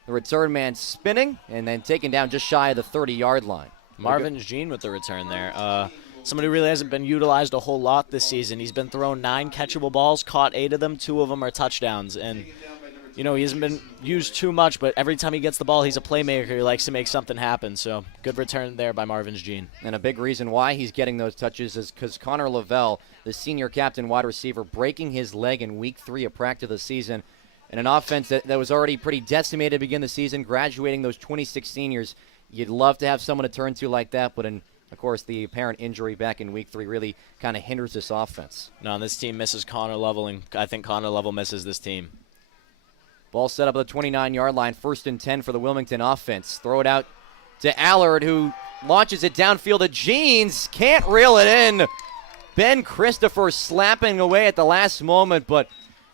The return man spinning and then taken down just shy of the 30-yard line. Marvin Jean with the return there. Somebody who really hasn't been utilized a whole lot this season. He's been thrown 9 catchable balls, caught 8 of them. 2 of them are touchdowns. And, he hasn't been used too much, but every time he gets the ball, he's a playmaker. He likes to make something happen. So good return there by Marvin Jean. And a big reason why he's getting those touches is because Connor Lavelle, the senior captain wide receiver, breaking his leg in week 3 of practice of the season. And an offense that was already pretty decimated to begin the season, graduating those 26 seniors. You'd love to have someone to turn to like that, but in Of course, the apparent injury back in Week 3 really kind of hinders this offense. No, this team misses Connor Lovell, and I think Connor Lovell misses this team. Ball set up at the 29-yard line, 1st and 10 for the Wilmington offense. Throw it out to Allard, who launches it downfield to Jeans. Can't reel it in. Ben Christopher slapping away at the last moment, but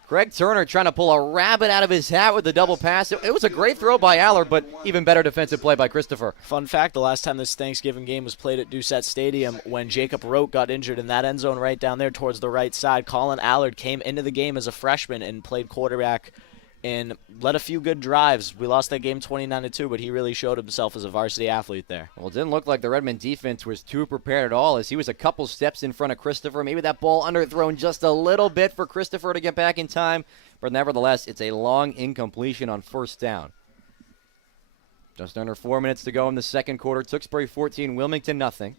Greg Turner trying to pull a rabbit out of his hat with the double pass. It was a great throw by Allard, but even better defensive play by Christopher. Fun fact, the last time this Thanksgiving game was played at Doucette Stadium, when Jacob Rote got injured in that end zone right down there towards the right side, Colin Allard came into the game as a freshman and played quarterback and led a few good drives. We lost that game 29-2, but he really showed himself as a varsity athlete there. Well, it didn't look like the Redmen defense was too prepared at all, as he was a couple steps in front of Christopher. Maybe that ball underthrown just a little bit for Christopher to get back in time, but nevertheless, it's a long incompletion on 1st down. Just under 4 minutes to go in the second quarter. Tewksbury 14, Wilmington nothing.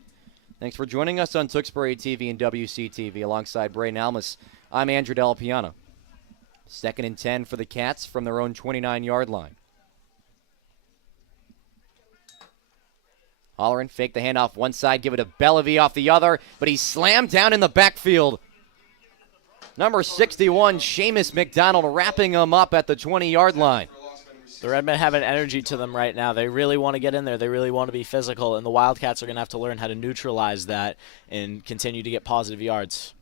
Thanks for joining us on Tewksbury TV and WCTV. Alongside Braden Almus, I'm Andrew Della Piana. 2nd and 10 for the Cats from their own 29-yard line. Holleran fake the handoff one side, give it to Bellevue off the other, but he's slammed down in the backfield. Number 61, Seamus McDonald, wrapping him up at the 20-yard line. The Redmen have an energy to them right now. They really want to get in there. They really want to be physical, and the Wildcats are going to have to learn how to neutralize that and continue to get positive yards.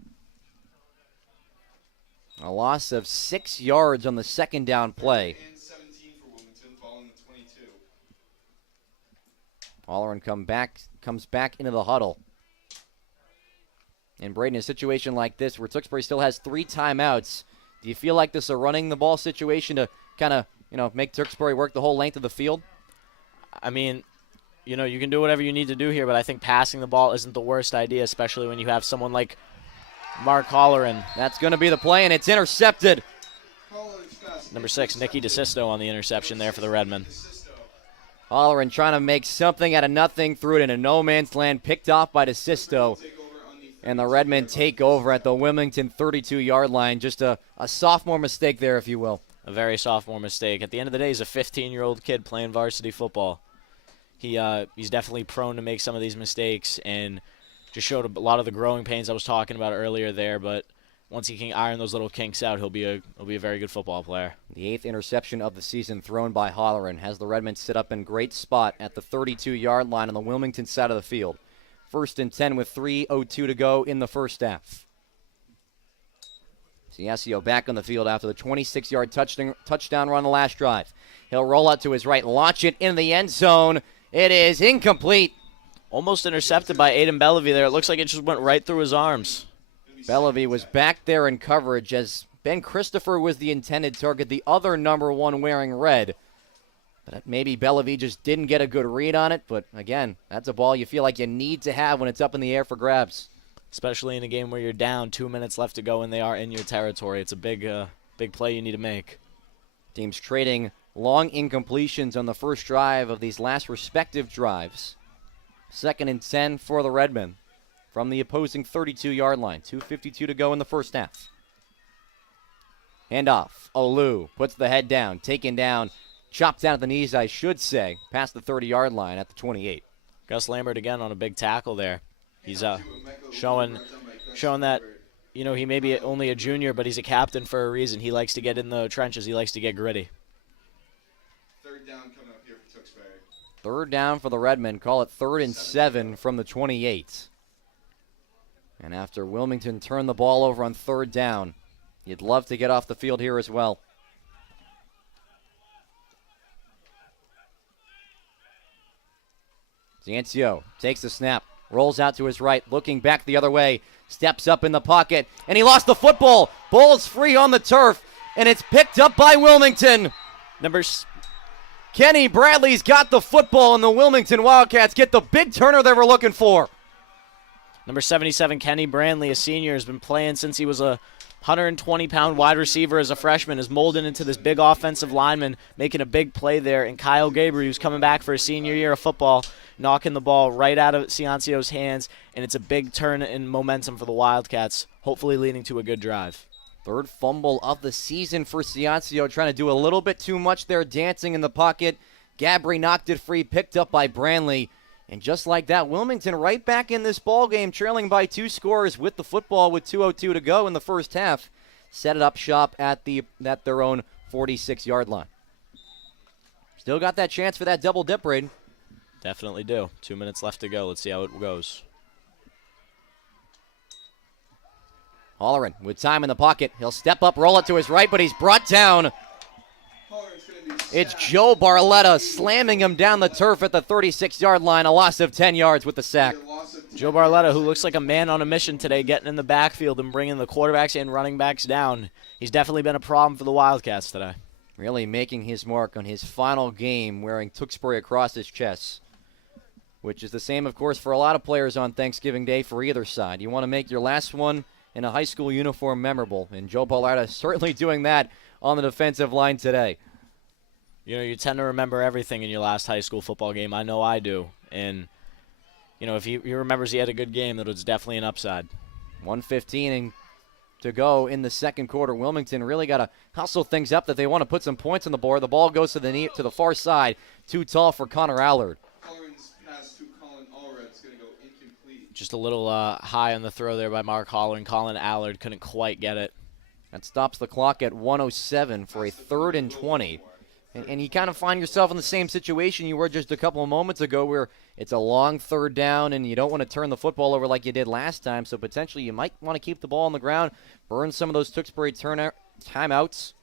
A loss of 6 yards on the 2nd down play. And 17 for Wilmington, following the 22. Holleran comes back into the huddle. And Braden, in a situation like this where Tewksbury still has 3 timeouts, do you feel like this is a running the ball situation to kind of, make Tewksbury work the whole length of the field? I mean, you can do whatever you need to do here, but I think passing the ball isn't the worst idea, especially when you have someone like Mark Holleran. That's going to be the play, and it's intercepted. Number 6, Nicky DeSisto on the interception there for the Redmen. Holleran trying to make something out of nothing, threw it into no man's land, picked off by DeSisto. And the Redmen take over at the Wilmington 32-yard line. Just a sophomore mistake there, if you will. A very sophomore mistake. At the end of the day, he's a 15-year-old kid playing varsity football. He's definitely prone to make some of these mistakes, and just showed a lot of the growing pains I was talking about earlier there, but once he can iron those little kinks out, he'll be a very good football player. The 8th interception of the season thrown by Holleran has the Redmen sit up in great spot at the 32-yard line on the Wilmington side of the field. 1st and 10 with 3:02 to go in the first half. Ciascio back on the field after the 26-yard touchdown run on the last drive. He'll roll out to his right, launch it in the end zone. It is incomplete. Almost intercepted by Aiden Bellevue there. It looks like it just went right through his arms. Bellevue was back there in coverage as Ben Christopher was the intended target, the other number 1 wearing red. But maybe Bellevue just didn't get a good read on it. But, again, that's a ball you feel like you need to have when it's up in the air for grabs. Especially in a game where you're down, 2 minutes left to go and they are in your territory. It's a big play you need to make. Teams trading long incompletions on the first drive of these last respective drives. 2nd and 10 for the Redmen from the opposing 32-yard line. 2:52 to go in the first half. Handoff. Olu puts the head down, taken down, chopped down at the knees, I should say, past the 30-yard line at the 28. Gus Lambert again on a big tackle there. He's showing that, he may be only a junior, but he's a captain for a reason. He likes to get in the trenches. He likes to get gritty. 3rd down coming up here for Tewksbury. 3rd down for the Redmen. Call it 3rd and 7 from the 28. And after Wilmington turned the ball over on 3rd down, you'd love to get off the field here as well. Ciancio takes the snap, rolls out to his right, looking back the other way, steps up in the pocket, and he lost the football. Ball's free on the turf, and it's picked up by Wilmington. Kenny Bradley's got the football, and the Wilmington Wildcats get the big turner they were looking for. Number 77, Kenny Brandley, a senior, has been playing since he was a 120-pound wide receiver as a freshman, is molded into this big offensive lineman, making a big play there. And Kyle Gabriel, who's coming back for his senior year of football, knocking the ball right out of Ciancio's hands, and it's a big turn in momentum for the Wildcats, hopefully leading to a good drive. 3rd fumble of the season for Ciancio, trying to do a little bit too much there, dancing in the pocket. Gabry knocked it free, picked up by Brandley. And just like that, Wilmington right back in this ball game, trailing by 2 scores with the football with 2:02 to go in the first half. Set it up shop at their own 46-yard line. Still got that chance for that double dip, Braden. Definitely do. 2 minutes left to go. Let's see how it goes. Holleran with time in the pocket. He'll step up, roll it to his right, but he's brought down. It's Joe Barletta slamming him down the turf at the 36-yard line. A loss of 10 yards with the sack. Joe Barletta, who looks like a man on a mission today, getting in the backfield and bringing the quarterbacks and running backs down. He's definitely been a problem for the Wildcats today. Really making his mark on his final game, wearing Tewksbury across his chest, which is the same, of course, for a lot of players on Thanksgiving Day for either side. You want to make your last one in a high school uniform memorable, and Joe Barletta is certainly doing that on the defensive line today. You know, you tend to remember everything in your last high school football game. I know I do. And, you know, if he remembers he had a good game, that was definitely an upside. 1:15 to go in the second quarter. Wilmington really got to hustle things up that they want to put some points on the board. The ball goes to the far side. Too tall for Connor Allard. Holleran's pass to Colin Allred's going to go incomplete. Just a little high on the throw there by Mark Holleran. Colin Allard couldn't quite get it. That stops the clock at 1:07 for a 3rd and 20. And you kind of find yourself in the same situation you were just a couple of moments ago, where it's a long 3rd down and you don't want to turn the football over like you did last time. So potentially you might want to keep the ball on the ground, burn some of those Tewksbury timeouts.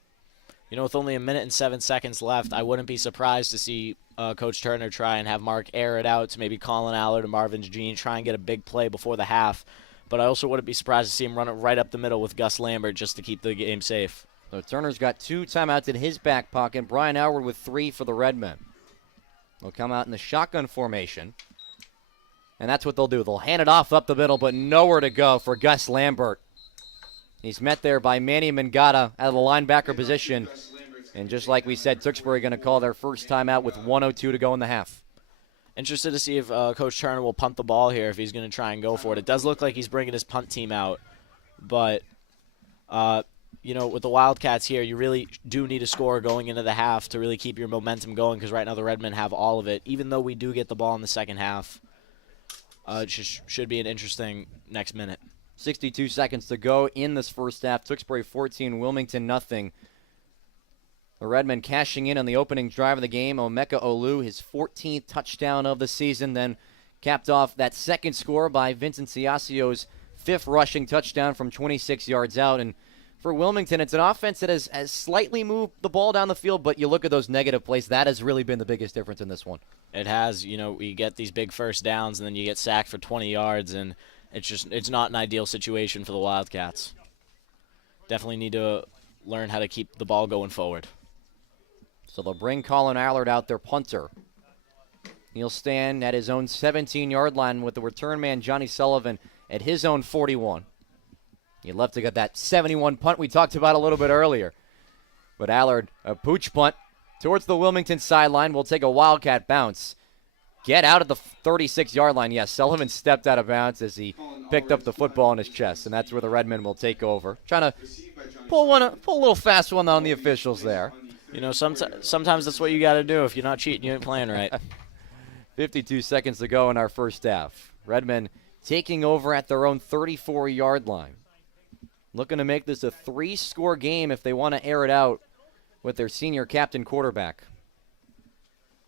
You know, with only 1 minute and 7 seconds left, I wouldn't be surprised to see Coach Turner try and have Mark air it out to maybe Colin Allard or Marvin Jean, try and get a big play before the half. But I also wouldn't be surprised to see him run it right up the middle with Gus Lambert just to keep the game safe. So Turner's got 2 timeouts in his back pocket. Brian Howard with 3 for the Redmen. They'll come out in the shotgun formation. And that's what they'll do. They'll hand it off up the middle, but nowhere to go for Gus Lambert. He's met there by Manny Mangata out of the linebacker position. And just like we said, Tewksbury going to call their first timeout with 1:02 to go in the half. Interested to see if Coach Turner will punt the ball here, if he's going to try and go for it. It does look like he's bringing his punt team out. But, you know, with the Wildcats here, you really do need a score going into the half to really keep your momentum going, because right now the Redmen have all of it. Even though we do get the ball in the second half, it should be an interesting next minute. 62 seconds to go in this first half. Tewksbury 14, Wilmington nothing. The Redmen cashing in on the opening drive of the game. Omeka Olu, his 14th touchdown of the season, then capped off that second score by Vincent Ciasio's 5th rushing touchdown from 26 yards out. And for Wilmington, it's an offense that has slightly moved the ball down the field, but you look at those negative plays, that has really been the biggest difference in this one. It has. You know, we get these big first downs, and then you get sacked for 20 yards, and it's not an ideal situation for the Wildcats. Definitely need to learn how to keep the ball going forward. So they'll bring Colin Allard out, their punter. He'll stand at his own 17-yard line with the return man, Johnny Sullivan, at his own 41. You'd love to get that 71 punt we talked about a little bit earlier. But Allard, a pooch punt towards the Wilmington sideline, will take a Wildcat bounce. Get out at the 36-yard line. Yes, Sullivan stepped out of bounds as he picked up the football in his chest, and that's where the Redmen will take over. Trying to pull a little fast one on the officials there. You know, sometimes that's what you got to do. If you're not cheating, you ain't playing right. 52 seconds to go in our first half. Redmen taking over at their own 34-yard line. Looking to make this a 3-score game if they want to air it out with their senior captain quarterback,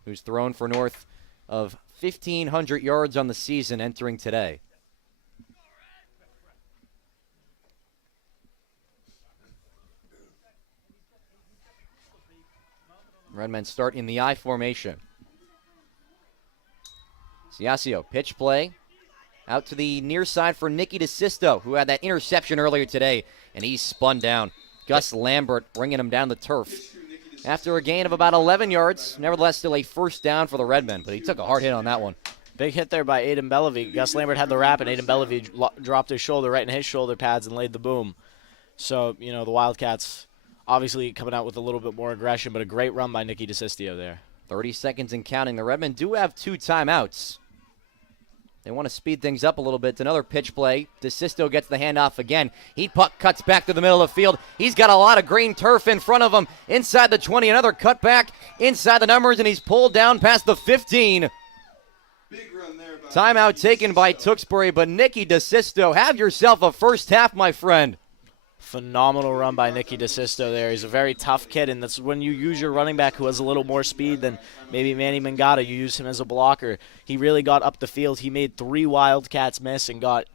who's thrown for north of 1,500 yards on the season entering today. Redmen start in the I formation. Ciasio, pitch play. Out to the near side for Nicky DeSisto, who had that interception earlier today, and he's spun down. Gus Lambert bringing him down the turf. After a gain of about 11 yards, nevertheless still a first down for the Redmen, but he took a hard hit on that one. Big hit there by Aiden Bellevue. Gus Lambert had the wrap, and Aiden Bellevue dropped his shoulder right in his shoulder pads and laid the boom. So, you know, the Wildcats obviously coming out with a little bit more aggression, but a great run by Nicky DeSisto there. 30 seconds and counting. The Redmen do have 2 timeouts. They want to speed things up a little bit. It's another pitch play. DeSisto gets the handoff again. Puck cuts back to the middle of the field. He's got a lot of green turf in front of him. Inside the 20, another cut back inside the numbers, and he's pulled down past the 15. Big run there by Timeout taken by Tewksbury, but Nicky DeSisto, have yourself a first half, my friend. Phenomenal run by Nicky DeSisto there. He's a very tough kid, and that's when you use your running back who has a little more speed than maybe Manny Mangata. You use him as a blocker. He really got up the field. He made 3 Wildcats miss and got,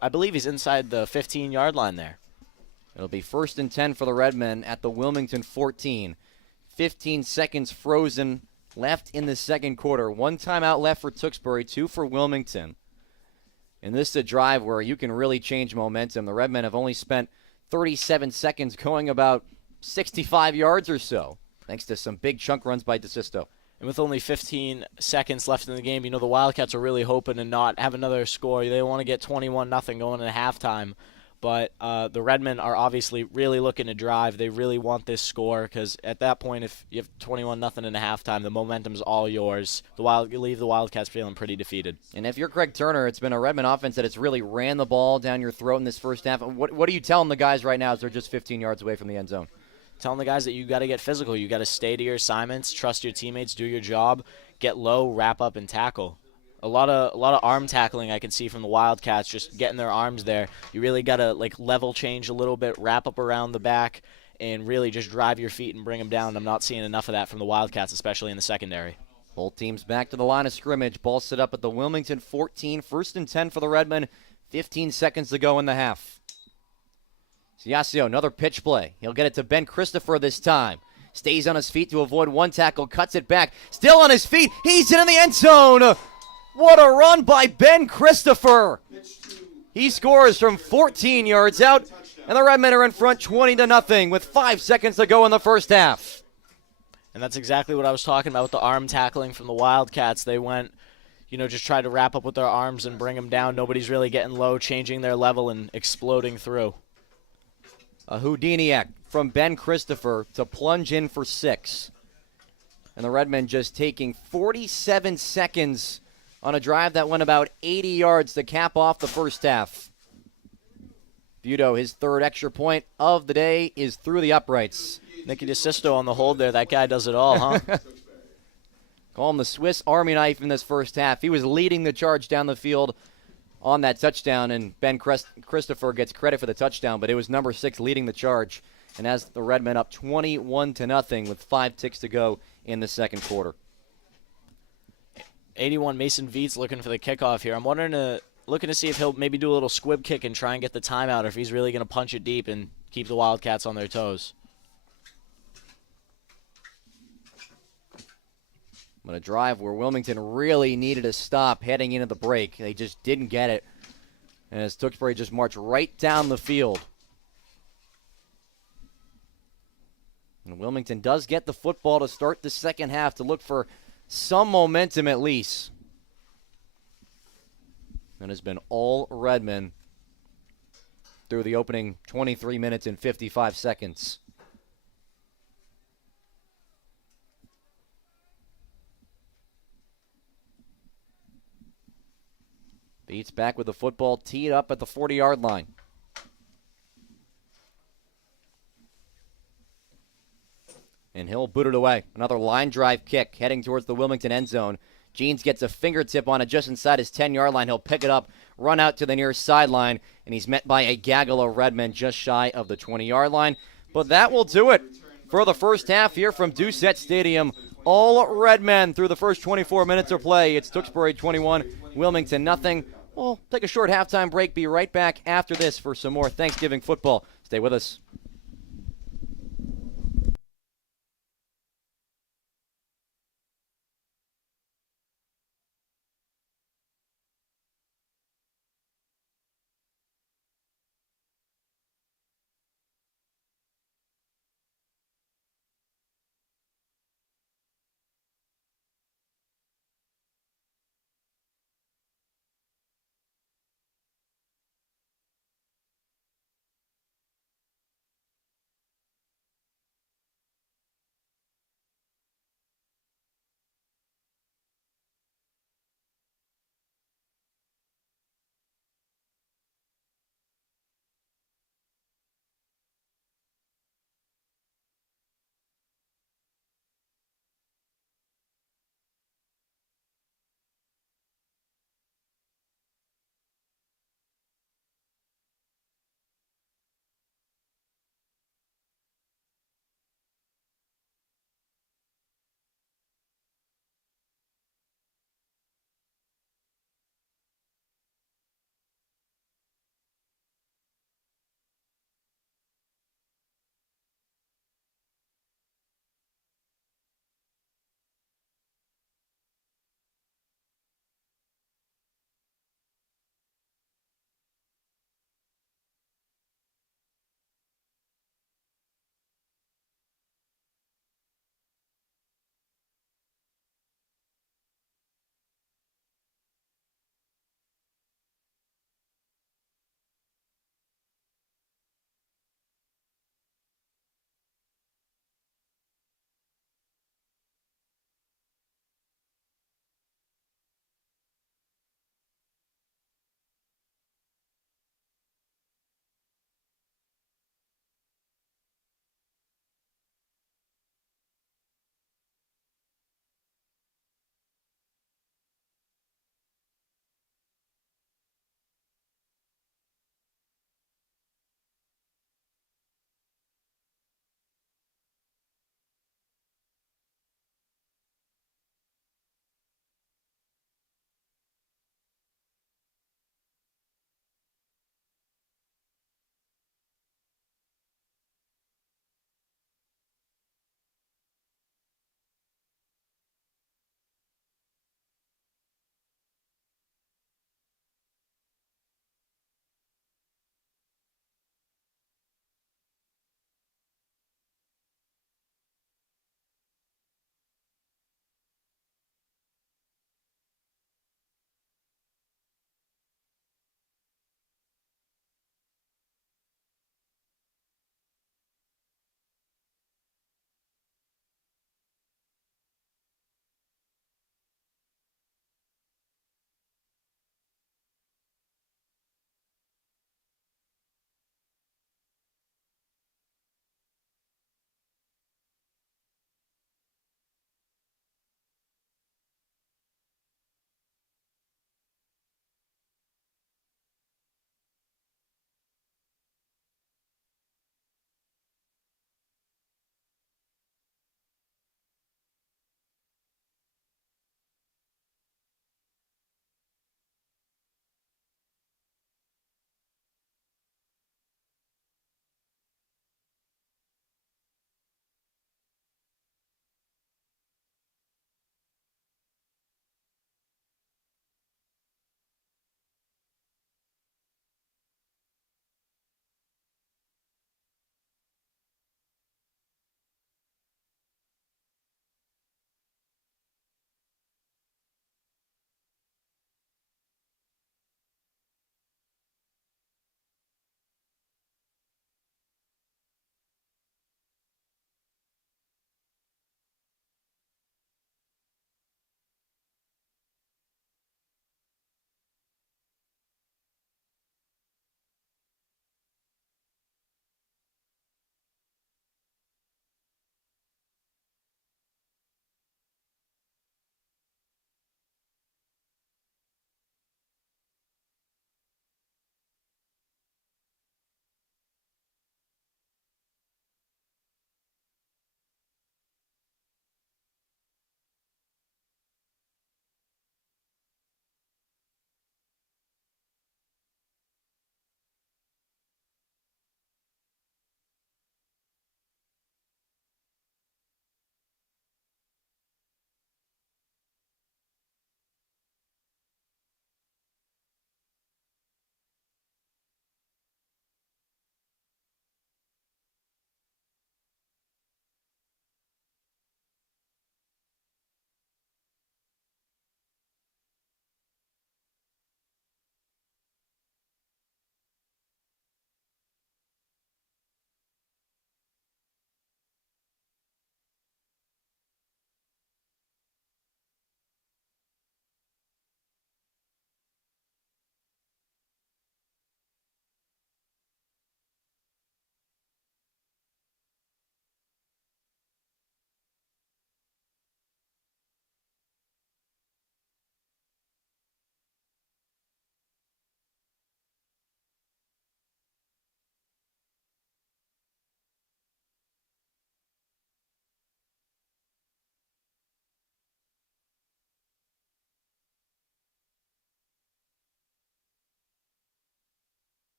I believe he's inside the 15-yard line there. It'll be 1st and 10 for the Redmen at the Wilmington 14. 15 seconds frozen left in the second quarter. 1 timeout left for Tewksbury, 2 for Wilmington. And this is a drive where you can really change momentum. The Redmen have only spent 37 seconds going about 65 yards or so, thanks to some big chunk runs by DeSisto. And with only 15 seconds left in the game, the Wildcats are really hoping to not have another score. They want to get 21-0 going into halftime. But the Redmen are obviously really looking to drive. They really want this score because at that point, if you have 21-0 in a halftime, the momentum's all yours. You leave the Wildcats feeling pretty defeated. And if you're Craig Turner, it's been a Redmen offense that has really ran the ball down your throat in this first half. What are you telling the guys right now as they're just 15 yards away from the end zone? Telling the guys that you got to get physical. You got to stay to your assignments, trust your teammates, do your job, get low, wrap up, and tackle. A lot of arm tackling I can see from the Wildcats, just getting their arms there. You really got to level change a little bit, wrap up around the back, and really just drive your feet and bring them down. I'm not seeing enough of that from the Wildcats, especially in the secondary. Both teams back to the line of scrimmage. Ball set up at the Wilmington 14. 1st and 10 for the Redmen. 15 seconds to go in the half. Ciascio, another pitch play. He'll get it to Ben Christopher this time. Stays on his feet to avoid one tackle, cuts it back. Still on his feet. He's in the end zone. What a run by Ben Christopher. He scores from 14 yards out, and the Redmen are in front 20-0 with 5 seconds to go in the first half. And that's exactly what I was talking about with the arm tackling from the Wildcats. They went, just tried to wrap up with their arms and bring them down. Nobody's really getting low, changing their level and exploding through. A Houdiniac from Ben Christopher to plunge in for 6. And the Redmen just taking 47 seconds on a drive that went about 80 yards to cap off the first half. Budo, his 3rd extra point of the day, is through the uprights. Nicky DeSisto on the hold there. That guy does it all, huh? Call him the Swiss Army knife in this first half. He was leading the charge down the field on that touchdown, and Ben Christopher gets credit for the touchdown, but it was number 6 leading the charge. And as the Redmen up 21-0 with 5 ticks to go in the second quarter. 81 Mason Veets looking for the kickoff here. I'm looking to see if he'll maybe do a little squib kick and try and get the timeout, or if he's really going to punch it deep and keep the Wildcats on their toes. But a drive where Wilmington really needed a stop heading into the break. They just didn't get it. And as Tewksbury just marched right down the field. And Wilmington does get the football to start the second half to look for some momentum at least. It has been all Redmen through the opening 23 minutes and 55 seconds. Beats back with the football, teed up at the 40-yard line. And he'll boot it away. Another line drive kick heading towards the Wilmington end zone. Jeans gets a fingertip on it just inside his 10-yard line. He'll pick it up, run out to the near sideline, and he's met by a gaggle of Redmen just shy of the 20-yard line. But that will do it for the first half here from Doucette Stadium. All Redmen through the first 24 minutes of play. It's Tewksbury 21, Wilmington nothing. We'll take a short halftime break. Be right back after this for some more Thanksgiving football. Stay with us.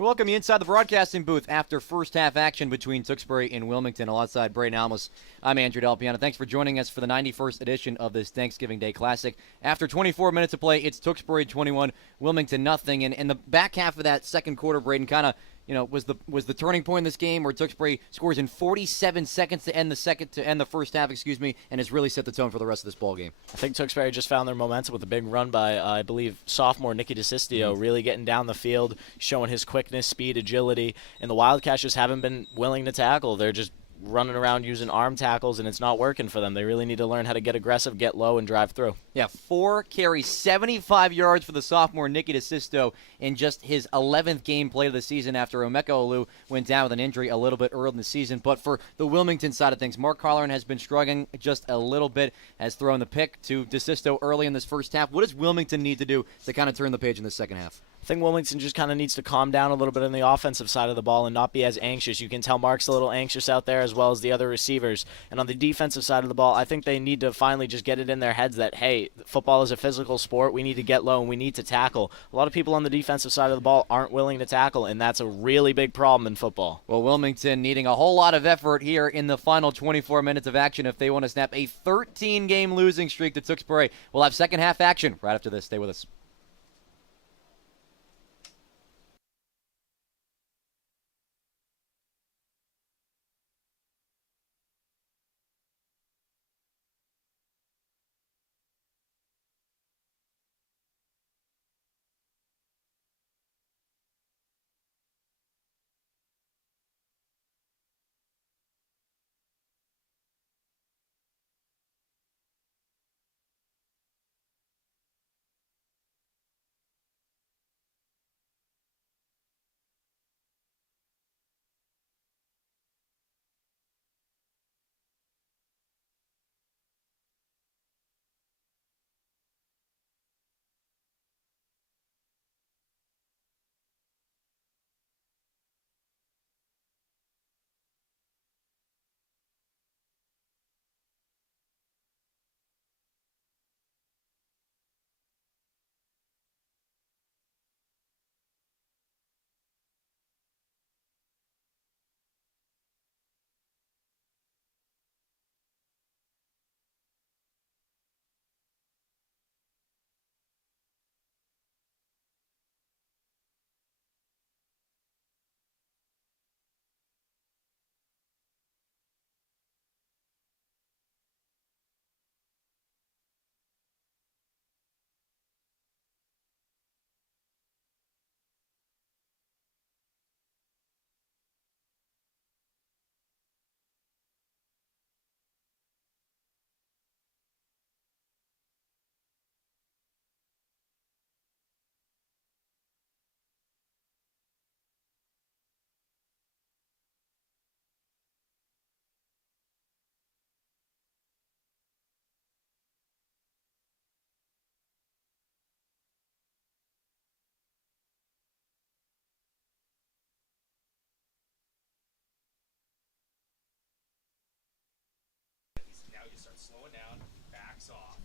We welcome you inside the broadcasting booth after first half action between Tewksbury and Wilmington. Alongside Braden Almus, I'm Andrew Delpiano. Thanks for joining us for the 91st edition of this Thanksgiving Day Classic. After 24 minutes of play, it's Tewksbury 21, Wilmington nothing. And the back half of that second quarter, Braden, kind of was the turning point in this game where Tewksbury scores in 47 seconds to end the first half, and has really set the tone for the rest of this ball game. I think Tewksbury just found their momentum with a big run by, I believe, sophomore Nicky DeSistio, really getting down the field, showing his quickness, speed, agility, and the Wildcats just haven't been willing to tackle. They're just running around using arm tackles, and it's not working for them. They really need to learn how to get aggressive, get low, and drive through. Yeah, 4 carries, 75 yards for the sophomore Nicky DeSisto in just his 11th game played of the season after Omeka Olu went down with an injury a little bit early in the season. But for the Wilmington side of things, Mark Colleran has been struggling just a little bit, has thrown the pick to DeSisto early in this first half. What does Wilmington need to do to kind of turn the page in the second half? I think Wilmington just kind of needs to calm down a little bit on the offensive side of the ball and not be as anxious. You can tell Mark's a little anxious out there as well as the other receivers. And on the defensive side of the ball, I think they need to finally just get it in their heads that, hey, football is a physical sport. We need to get low and we need to tackle. A lot of people on the defensive side of the ball aren't willing to tackle, and that's a really big problem in football. Well, Wilmington needing a whole lot of effort here in the final 24 minutes of action if they want to snap a 13-game losing streak to Tewksbury. We'll have second half action right after this. Stay with us. Slowing down, backs off.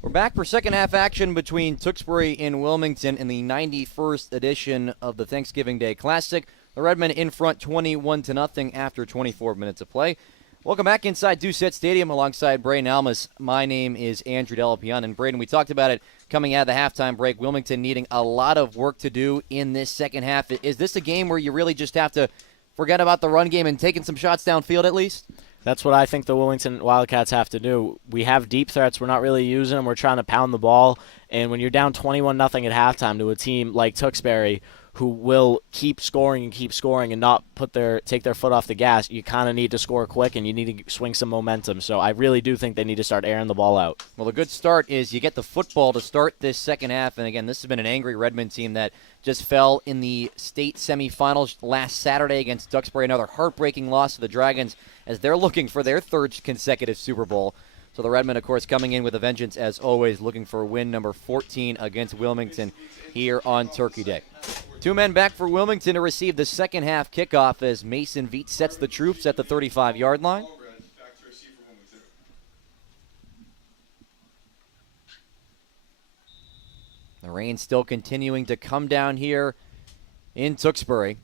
We're back for second half action between Tewksbury and Wilmington in the 91st edition of the Thanksgiving Day Classic. The Redmen in front 21-0 after 24 minutes of play. Welcome back inside Doucette Stadium alongside Braden Almus. My name is Andrew Delpiano. And Braden, we talked about it coming out of the halftime break. Wilmington needing a lot of work to do in this second half. Is this a game where you really just have to forget about the run game and taking some shots downfield at least? That's what I think the Wilmington Wildcats have to do. We have deep threats. We're not really using them. We're trying to pound the ball. And when you're down 21-0 at halftime to a team like Tewksbury, who will keep scoring and not take their foot off the gas, you kind of need to score quick and you need to swing some momentum. So I really do think they need to start airing the ball out. Well, the good start is you get the football to start this second half. And again, this has been an angry Redmen team that just fell in the state semifinals last Saturday against Tewksbury. Another heartbreaking loss to the Dragons as they're looking for their third consecutive Super Bowl. So the Redmen, of course, coming in with a vengeance as always, looking for win number 14 against Wilmington here on Turkey Day. 2 men back for Wilmington to receive the second half kickoff as Mason Veet sets the troops at the 35-yard line. Back to receive for Wilmington. The rain still continuing to come down here in Tewksbury.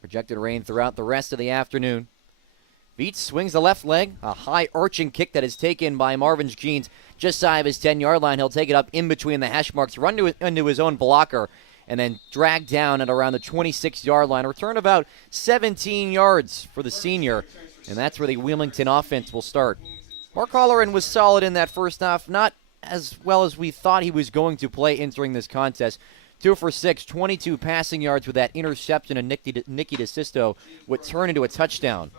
Projected rain throughout the rest of the afternoon. Veets swings the left leg, a high arching kick that is taken by Marvin Jeans just shy of his 10-yard line. He'll take it up in between the hash marks, run into his own blocker, and then drag down at around the 26-yard line. Return about 17 yards for the senior, and that's where the Wilmington offense will start. Mark Holleran was solid in that first half, not as well as we thought he was going to play entering this contest. 2 for 6, 22 passing yards with that interception, and Nicky DeSisto would turn into a touchdown.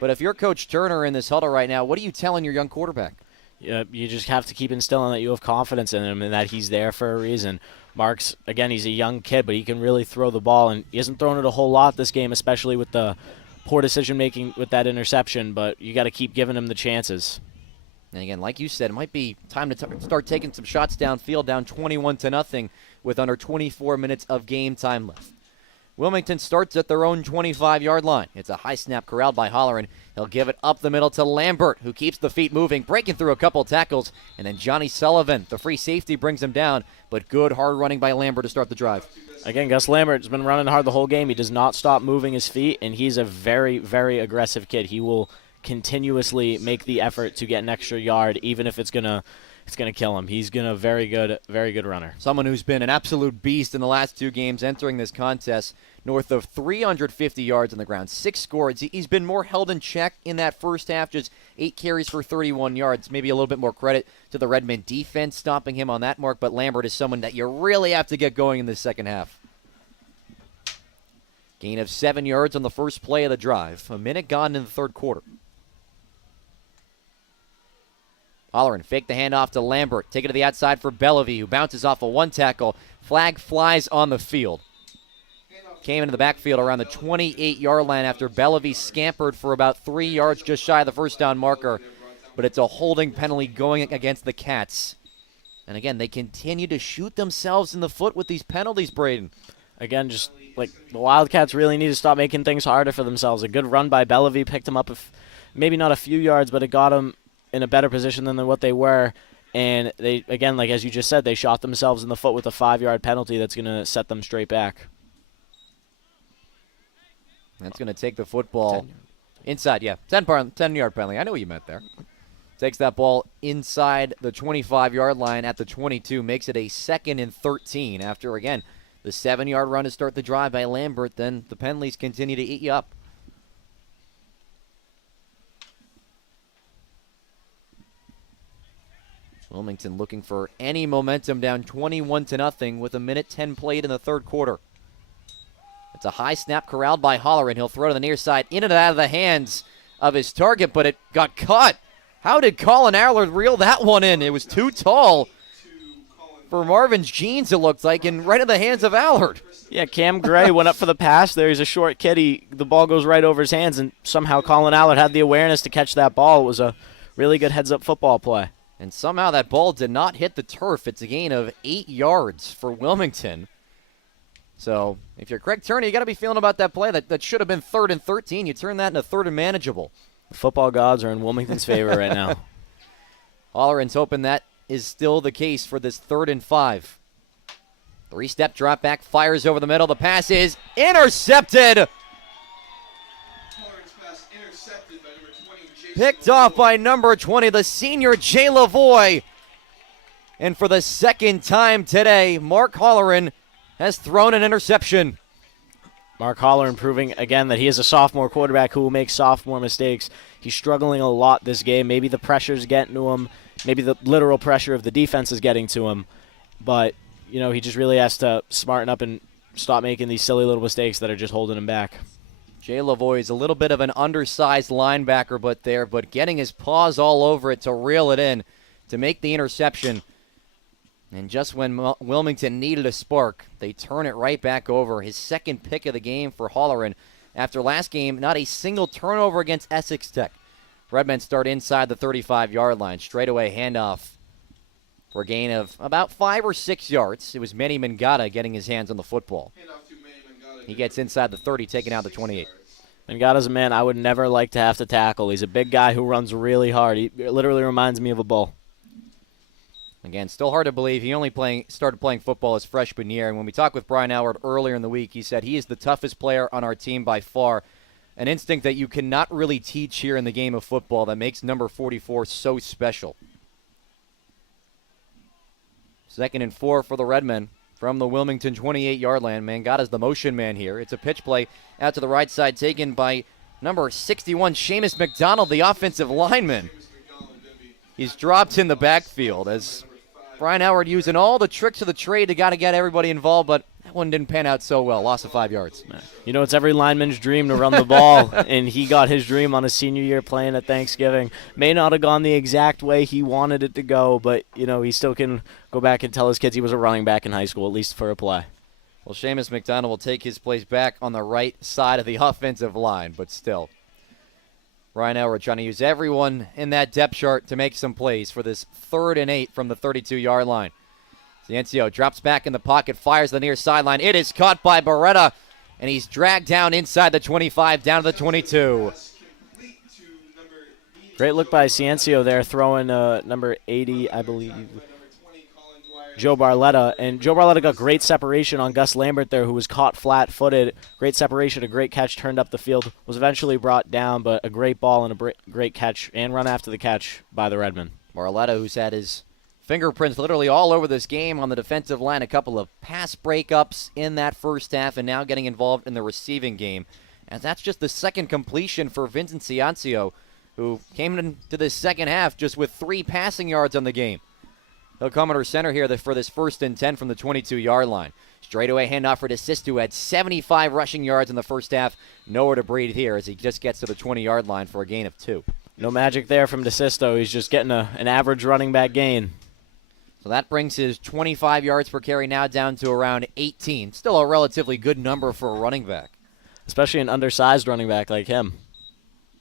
But if you're Coach Turner in this huddle right now, what are you telling your young quarterback? You just have to keep instilling that you have confidence in him and that he's there for a reason. Mark's, again, he's a young kid, but he can really throw the ball, and he hasn't thrown it a whole lot this game, especially with the poor decision-making with that interception, but you got to keep giving him the chances. And again, like you said, it might be time to start taking some shots downfield, down 21-0 with under 24 minutes of game time left. Wilmington starts at their own 25-yard line. It's a high snap corralled by Holleran. He'll give it up the middle to Lambert, who keeps the feet moving, breaking through a couple tackles. And then Johnny Sullivan, the free safety, brings him down. But good hard running by Lambert to start the drive. Again, Gus Lambert's been running hard the whole game. He does not stop moving his feet, and he's a very, very aggressive kid. He will continuously make the effort to get an extra yard, even if it's gonna kill him. He's a very good runner. Someone who's been an absolute beast in the last 2 games entering this contest, north of 350 yards on the ground, 6 scores. He's been more held in check in that first half, just 8 carries for 31 yards. Maybe a little bit more credit to the Redmen defense stopping him on that mark, but Lambert is someone that you really have to get going in the second half. Gain of 7 yards on the first play of the drive. A minute gone in the third quarter. Holleran fake the handoff to Lambert. Take it to the outside for Bellevue, who bounces off a 1 tackle. Flag flies on the field. Came into the backfield around the 28-yard line after Bellevue scampered for about 3 yards just shy of the first down marker. But it's a holding penalty going against the Cats. And again, they continue to shoot themselves in the foot with these penalties, Braden. Again, just like the Wildcats really need to stop making things harder for themselves. A good run by Bellevue picked them up, maybe not a few yards, but it got them in a better position than what they were. And they, again, like as you just said, they shot themselves in the foot with a 5-yard penalty that's going to set them straight back. That's going to take the football inside, 10-yard penalty. I know what you meant there. Takes that ball inside the 25-yard line at the 22, makes it a 2nd and 13 after, again, the 7-yard run to start the drive by Lambert. Then the penalties continue to eat you up. Wilmington looking for any momentum, down 21-0 with 1:10 played in the third quarter. It's a high snap corralled by Holleran. He'll throw to the near side, in and out of the hands of his target, but it got caught. How did Colin Allard reel that one in? It was too tall for Marvin's jeans, it looked like, and right in the hands of Allard. Yeah, Cam Gray went up for the pass there. He's a short kid. The ball goes right over his hands, and somehow Colin Allard had the awareness to catch that ball. It was a really good heads-up football play. And somehow that ball did not hit the turf. It's a gain of 8 yards for Wilmington. So if you're Craig Turner, you got to be feeling about that play. That should have been 3rd and 13. You turn that into 3rd and manageable. The football gods are in Wilmington's favor right now. Holleran's hoping that is still the case for this 3rd and 5. 3-step drop back, fires over the middle. The pass is intercepted. Picked off by number 20, the senior Jay Lavoie. And for the second time today, Mark Holleran has thrown an interception. Mark Holleran proving again that he is a sophomore quarterback who will make sophomore mistakes. He's struggling a lot this game. Maybe the pressure's getting to him. Maybe the literal pressure of the defense is getting to him. But, he just really has to smarten up and stop making these silly little mistakes that are just holding him back. Jay Lavoie is a little bit of an undersized linebacker, but getting his paws all over it to reel it in, to make the interception. And just when Wilmington needed a spark, they turn it right back over. His second pick of the game for Holleran. After last game, not a single turnover against Essex Tech. Redmen start inside the 35-yard line. Straightaway handoff for a gain of about 5 or 6 yards. It was Manny Mangata getting his hands on the football. He gets inside the 30, taking out the 28. Mangata's a man I would never like to have to tackle. He's a big guy who runs really hard. He literally reminds me of a bull. Again, still hard to believe. He only started playing football his freshman year. And when we talked with Brian Howard earlier in the week, he said he is the toughest player on our team by far. An instinct that you cannot really teach here in the game of football that makes number 44 so special. 2nd and 4 for the Redmen from the Wilmington 28-yard line. Mangada's the motion man here. It's a pitch play out to the right side taken by number 61, Seamus McDonald, the offensive lineman. He's dropped in the backfield as Brian Howard using all the tricks of the trade to get everybody involved, but that one didn't pan out so well. Loss of 5 yards. You know, it's every lineman's dream to run the ball, and he got his dream on his senior year playing at Thanksgiving. May not have gone the exact way he wanted it to go, but, you know, he still can go back and tell his kids he was a running back in high school, at least for a play. Well, Seamus McDonald will take his place back on the right side of the offensive line, but still. Brian Howard trying to use everyone in that depth chart to make some plays for this 3rd and 8 from the 32-yard line. Ciencio drops back in the pocket, fires the near sideline. It is caught by Beretta, and he's dragged down inside the 25, down to the 22. Great look by Ciencio there, throwing number 80, I believe, Joe Barletta. And Joe Barletta got great separation on Gus Lambert there, who was caught flat-footed. Great separation, a great catch, turned up the field. Was eventually brought down, but a great ball and a great catch and run after the catch by the Redmen. Barletta, who's had his fingerprints literally all over this game on the defensive line. A couple of pass breakups in that first half and now getting involved in the receiving game. And that's just the second completion for Vincent Ciencio, who came into this second half just with 3 passing yards on the game. He'll come under center here for this 1st and 10 from the 22-yard line. Straightaway handoff for DeSisto, who had 75 rushing yards in the first half. Nowhere to breathe here as he just gets to the 20-yard line for a gain of 2. No magic there from DeSisto. He's just getting an average running back gain. So that brings his 25 yards per carry now down to around 18. Still a relatively good number for a running back. Especially an undersized running back like him.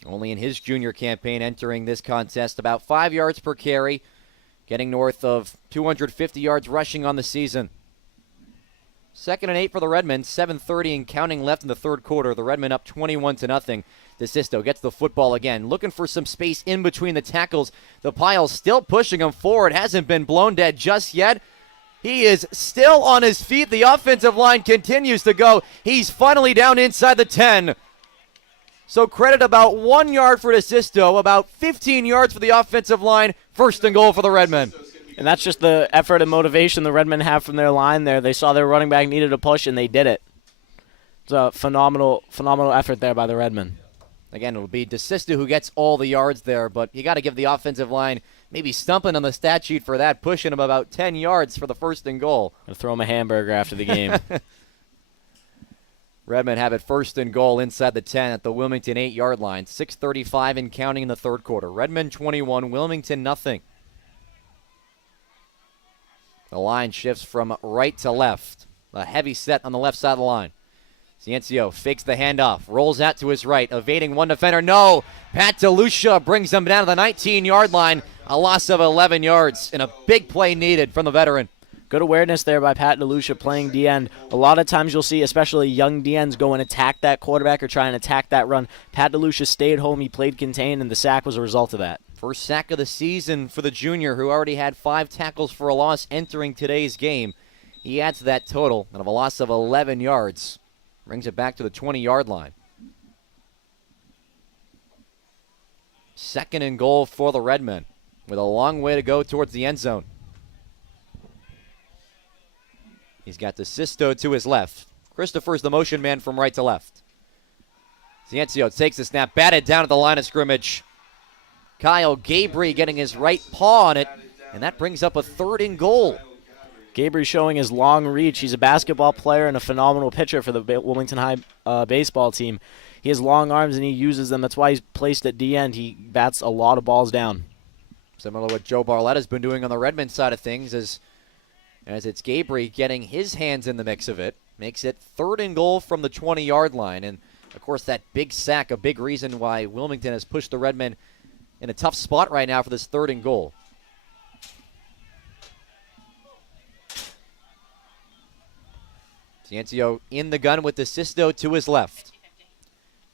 Only in his junior campaign entering this contest, about 5 yards per carry, getting north of 250 yards rushing on the season. 2nd and 8 for the Redmen, 7:30 and counting left in the 3rd quarter. The Redmen up 21-0. DeSisto gets the football again, looking for some space in between the tackles. The pile still pushing him forward, hasn't been blown dead just yet. He is still on his feet. The offensive line continues to go. He's finally down inside the 10. So credit about 1 yard for DeSisto, about 15 yards for the offensive line. 1st and goal for the Redmen. And that's just the effort and motivation the Redmen have from their line there. They saw their running back needed a push, and they did it. It's a phenomenal effort there by the Redmen. Again, it'll be DeSisto who gets all the yards there, but you got to give the offensive line maybe stumping on the stat sheet for that, pushing him about 10 yards for the 1st and goal. Gonna throw him a hamburger after the game. Redmen have it 1st and goal inside the 10 at the Wilmington 8-yard line. 6:35 and counting in the 3rd quarter. Redmen 21, Wilmington nothing. The line shifts from right to left. A heavy set on the left side of the line. Ciencio fakes the handoff, rolls out to his right, evading one defender. No! Pat DeLucia brings him down to the 19-yard line. A loss of 11 yards and a big play needed from the veteran. Good awareness there by Pat DeLucia playing D-end. A lot of times you'll see, especially young D-ends, go and attack that quarterback or try and attack that run. Pat DeLucia stayed home, he played contained, and the sack was a result of that. First sack of the season for the junior, who already had 5 tackles for a loss entering today's game. He adds to that total of a loss of 11 yards. Brings it back to the 20-yard line. 2nd and goal for the Redmen, with a long way to go towards the end zone. He's got DeSisto to his left. Christopher's the motion man from right to left. Ciencio takes the snap, batted down at the line of scrimmage. Kyle Gabry getting his right paw on it, and that brings up a 3rd and goal. Gabry showing his long reach. He's a basketball player and a phenomenal pitcher for the Wilmington High baseball team. He has long arms and he uses them. That's why he's placed at D-end. He bats a lot of balls down. Similar to what Joe Barletta's been doing on the Redmen side of things, as it's Gabry getting his hands in the mix of it. Makes it 3rd and goal from the 20-yard line. And, of course, that big sack, a big reason why Wilmington has pushed the Redmen in a tough spot right now for this 3rd and goal. Ciencio in the gun with DeSisto to his left.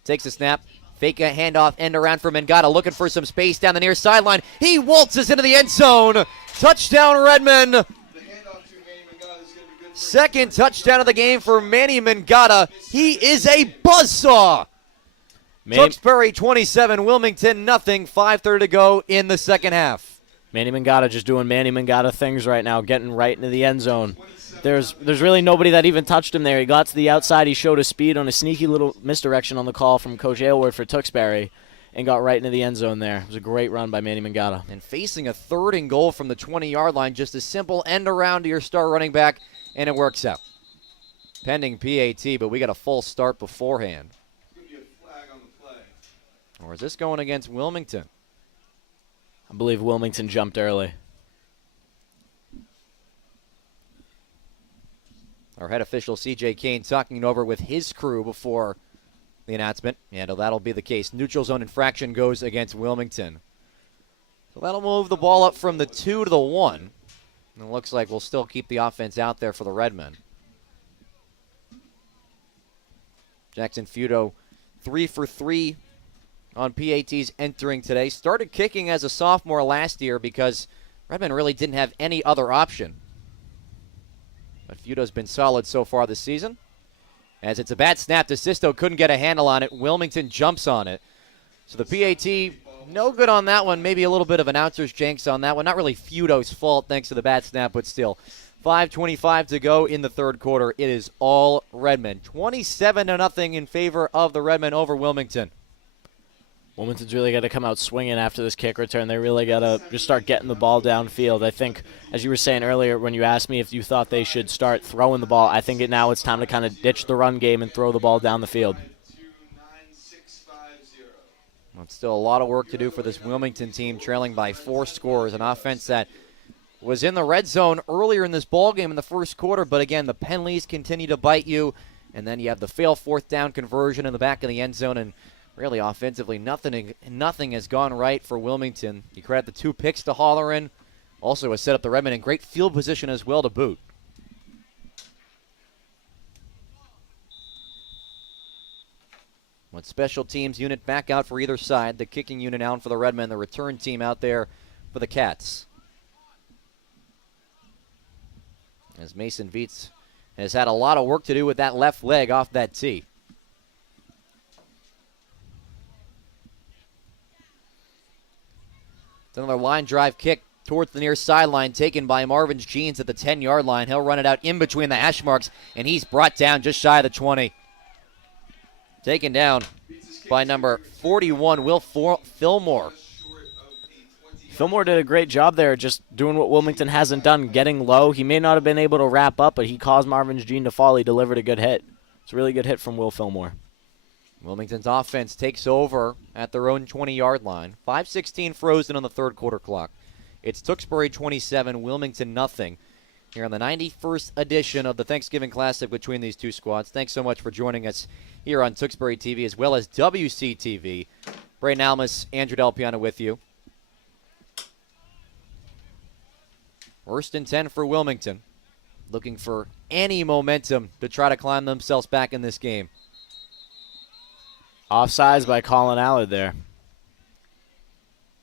Takes a snap, Fake a handoff, end around for Mangata, looking for some space down the near sideline. He waltzes into the end zone. Touchdown, Redmen. The handoff to Manny Mangata is going to be good. Second touchdown of the game for Manny Mangata. He is a buzzsaw. Tewksbury 27, Wilmington nothing. 5:30 to go in the second half. Manny Mangata just doing Manny Mangata things right now, getting right into the end zone. There's really nobody that even touched him there. He got to the outside. He showed his speed on a sneaky little misdirection on the call from Coach Aylward for Tewksbury and got right into the end zone there. It was a great run by Manny Mangata. And facing a 3rd and goal from the 20-yard line, just a simple end around to your star running back, and it works out. Pending PAT, but we got a full start beforehand. It's going to be a flag on the play. Or is this going against Wilmington? I believe Wilmington jumped early. Our head official, C.J. Kane, talking it over with his crew before the announcement. And that'll be the case. Neutral zone infraction goes against Wilmington. So that'll move the ball up from the 2 to the 1. And it looks like we'll still keep the offense out there for the Redmen. Jackson Feudo, 3 for 3 on PATs entering today. Started kicking as a sophomore last year because Redmen really didn't have any other option. But Feudo's been solid so far this season. As it's a bad snap, DeSisto couldn't get a handle on it. Wilmington jumps on it. So the PAT, no good on that one. Maybe a little bit of announcer's jinx on that one. Not really Feudo's fault thanks to the bad snap, but still. 5:25 to go in the 3rd quarter. It is all Redmen. 27-0 in favor of the Redmen over Wilmington. Wilmington's really got to come out swinging after this kick return. They really got to just start getting the ball downfield. I think, as you were saying earlier when you asked me if you thought they should start throwing the ball, I think now it's time to kind of ditch the run game and throw the ball down the field. 29650. Well, it's still a lot of work to do for this Wilmington team, trailing by 4 scores. An offense that was in the red zone earlier in this ball game in the 1st quarter, but again, the penalties continue to bite you, and then you have the failed 4th down conversion in the back of the end zone, and really, offensively, nothing has gone right for Wilmington. You credit the 2 picks to Holleran. Also has set up the Redmen in great field position as well to boot. One special teams unit back out for either side. The kicking unit out for the Redmen. The return team out there for the Cats. As Mason Viets has had a lot of work to do with that left leg off that tee. It's another line drive kick towards the near sideline taken by Marvin's Jeans at the 10-yard line. He'll run it out in between the hash marks, and he's brought down just shy of the 20. Taken down by number 41, Will Fillmore. Fillmore did a great job there just doing what Wilmington hasn't done, getting low. He may not have been able to wrap up, but he caused Marvin's Jean to fall. He delivered a good hit. It's a really good hit from Will Fillmore. Wilmington's offense takes over at their own 20-yard line. 5:16 frozen on the 3rd quarter clock. It's Tewksbury 27, Wilmington nothing. Here on the 91st edition of the Thanksgiving Classic between these two squads. Thanks so much for joining us here on Tewksbury TV as well as WCTV. Braden Almus, Andrew Del Piano with you. 1st and 10 for Wilmington. Looking for any momentum to try to climb themselves back in this game. Offsides by Colin Allard there.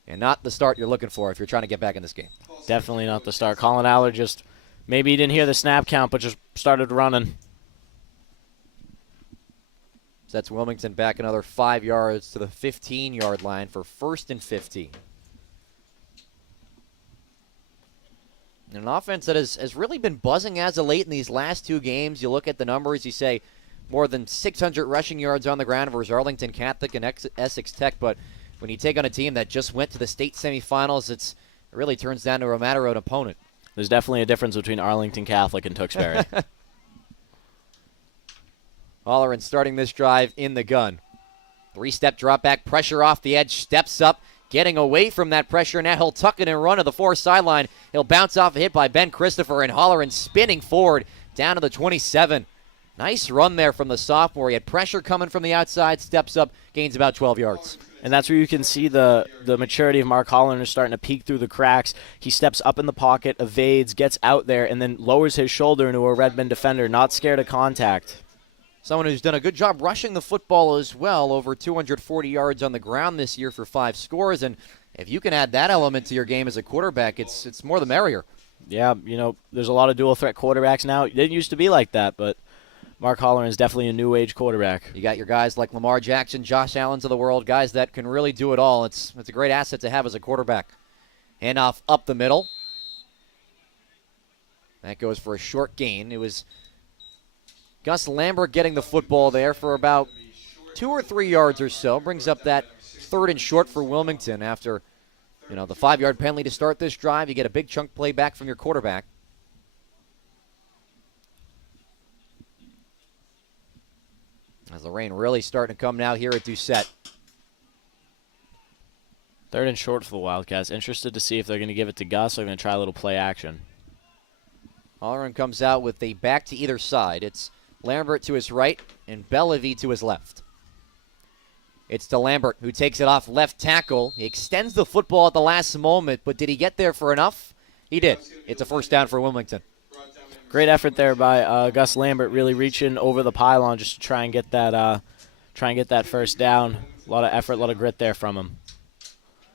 And not the start you're looking for if you're trying to get back in this game. Definitely not the start. Colin Allard just, maybe he didn't hear the snap count, but just started running. Sets Wilmington back another 5 yards to the 15-yard line for 1st and 15. And an offense that has really been buzzing as of late in these last 2 games. You look at the numbers, you say more than 600 rushing yards on the ground versus Arlington Catholic and Essex Tech, but when you take on a team that just went to the state semifinals, it really turns down to a matter of an opponent. There's definitely a difference between Arlington Catholic and Tewksbury. Holleran starting this drive in the gun. 3-step drop back, pressure off the edge, steps up, getting away from that pressure. Now he'll tuck it and run to the 4 sideline. He'll bounce off a hit by Ben Christopher, and Holleran spinning forward down to the 27. Nice run there from the sophomore. He had pressure coming from the outside, steps up, gains about 12 yards. And that's where you can see the maturity of Mark Holland is starting to peek through the cracks. He steps up in the pocket, evades, gets out there, and then lowers his shoulder into a Redmen defender, not scared of contact. someone who's done a good job rushing the football as well, over 240 yards on the ground this year for 5 scores. And if you can add that element to your game as a quarterback, it's more the merrier. Yeah, there's a lot of dual-threat quarterbacks now. It didn't used to be like that, but Mark Holleran is definitely a new-age quarterback. You got your guys like Lamar Jackson, Josh Allens of the world, guys that can really do it all. It's a great asset to have as a quarterback. Handoff up the middle. That goes for a short gain. It was Gus Lambert getting the football there for about 2 or 3 yards or so. Brings up that 3rd and short for Wilmington after, the 5-yard penalty to start this drive. You get a big chunk play back from your quarterback. As the rain really starting to come now here at Doucette. 3rd and short for the Wildcats. Interested to see if they're going to give it to Gus or they're going to try a little play action. Holleran comes out with a back to either side. It's Lambert to his right and Bellevue to his left. It's to Lambert, who takes it off left tackle. He extends the football at the last moment, but did he get there for enough? He did. It's a first down for Wilmington. Great effort there by Gus Lambert, really reaching over the pylon just to try and get that first down. A lot of effort, a lot of grit there from him.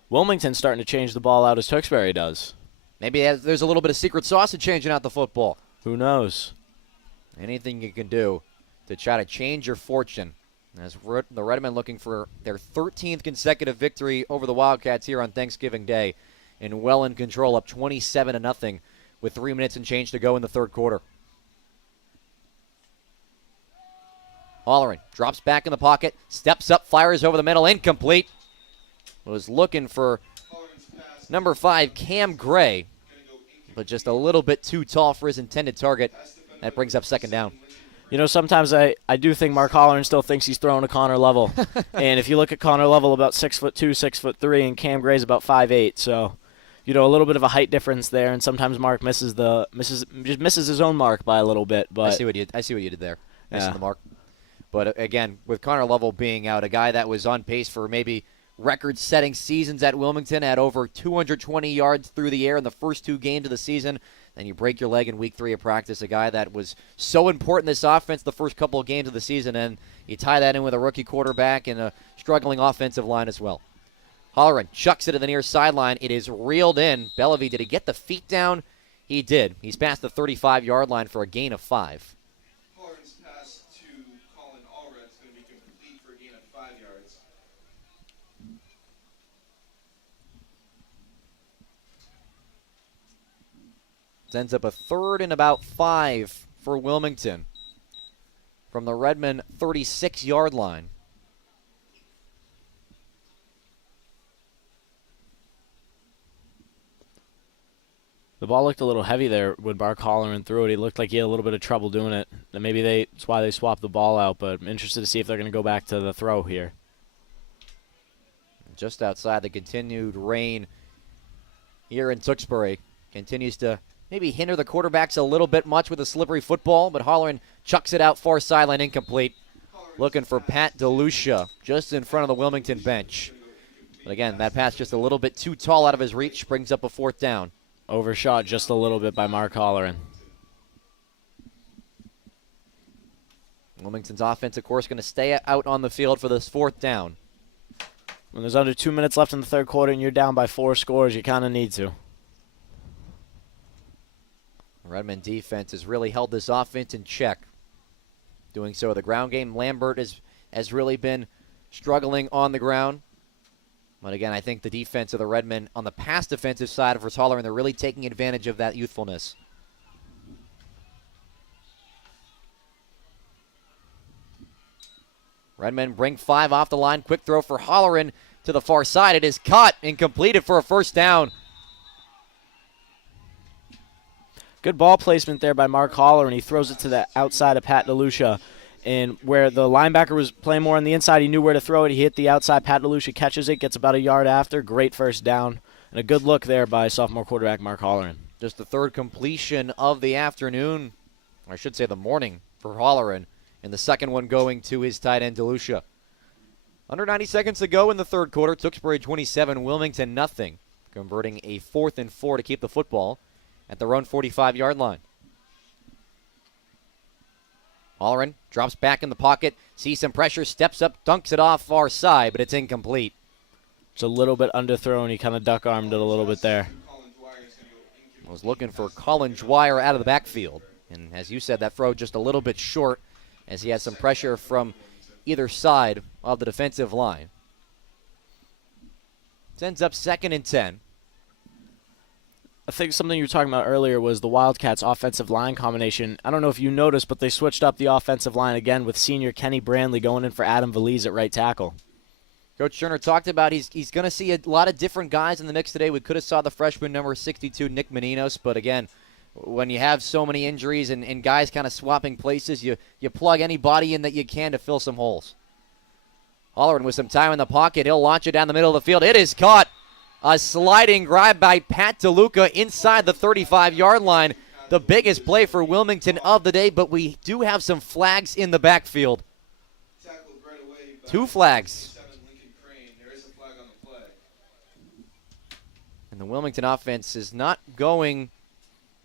Wilmington's starting to change the ball out as Tewksbury does. Maybe there's a little bit of secret sauce in changing out the football. Who knows? Anything you can do to try to change your fortune. As the Redmen looking for their 13th consecutive victory over the Wildcats here on Thanksgiving Day, and well in control, up 27-0 with 3 minutes and change to go in the third quarter. Holleran drops back in the pocket, steps up, fires over the middle, incomplete. Was looking for number 5, Cam Gray, but just a little bit too tall for his intended target. That brings up second down. Sometimes I do think Mark Holleran still thinks he's throwing to Connor Level. And if you look at Connor Level, about 6'2", 6'3", and Cam Gray's about 5'8". So, a little bit of a height difference there, and sometimes Mark misses his own mark by a little bit. But I see what you did there, missing the mark. But again, with Connor Level being out, a guy that was on pace for maybe record-setting seasons at Wilmington, had over 220 yards through the air in the first 2 games of the season. Then you break your leg in week 3 of practice, a guy that was so important in this offense the first couple of games of the season, and you tie that in with a rookie quarterback and a struggling offensive line as well. Holleran chucks it to the near sideline. It is reeled in. Bellevue, did he get the feet down? He did. He's past the 35-yard line for a gain of 5. Holleran's pass to Colin Allred is going to be complete for a gain of 5 yards. Ends up a 3rd and about 5 for Wilmington from the Redmen 36-yard line. the ball looked a little heavy there when Mark Holleran threw it. He looked like he had a little bit of trouble doing it. And maybe that's why they swapped the ball out, but I'm interested to see if they're going to go back to the throw here. Just outside, the continued rain here in Tewksbury continues to maybe hinder the quarterbacks a little bit much with a slippery football, but Holleran chucks it out far sideline, incomplete. Looking for Pat DeLucia just in front of the Wilmington bench. But again, that pass just a little bit too tall out of his reach, brings up a 4th down. Overshot just a little bit by Mark Holleran. Wilmington's offense, of course, going to stay out on the field for this 4th down. When there's under 2 minutes left in the third quarter and you're down by 4 scores, you kind of need to. Redmen defense has really held this offense in check. Doing so, the ground game, Lambert has really been struggling on the ground. But again, I think the defense of the Redmen on the pass defensive side of Holleran, they're really taking advantage of that youthfulness. Redmen bring 5 off the line. Quick throw for Holleran to the far side. It is caught and completed for a 1st down. Good ball placement there by Mark Holleran. He throws it to the outside of Pat DeLucia. And where the linebacker was playing more on the inside, he knew where to throw it. He hit the outside. Pat DeLucia catches it, gets about a yard after. Great 1st down. And a good look there by sophomore quarterback Mark Holleran. Just the 3rd completion of the afternoon, or I should say the morning, for Holleran. And the 2nd one going to his tight end, DeLucia. Under 90 seconds to go in the 3rd quarter. Tewksbury 27, Wilmington nothing. Converting a 4th and 4 to keep the football at their own 45-yard line. Halloran drops back in the pocket, sees some pressure, steps up, dunks it off far side, but it's incomplete. It's a little bit underthrown. He kind of duck-armed it a little bit there. I was looking for Colin Dwyer out of the backfield. And as you said, that throw just a little bit short as he has some pressure from either side of the defensive line. It ends up 2nd and 10. I think something you were talking about earlier was the Wildcats' offensive line combination. I don't know if you noticed, but they switched up the offensive line again with senior Kenny Brandley going in for Adam Valise at right tackle. Coach Turner talked about he's going to see a lot of different guys in the mix today. We could have saw the freshman number 62, Nick Meninos, but again, when you have so many injuries and guys kind of swapping places, you plug anybody in that you can to fill some holes. Halloran with some time in the pocket. He'll launch it down the middle of the field. It is caught. A sliding grab by Pat DeLuca inside the 35-yard line. The biggest play for Wilmington of the day, but we do have some flags in the backfield. 2 flags. And the Wilmington offense is not going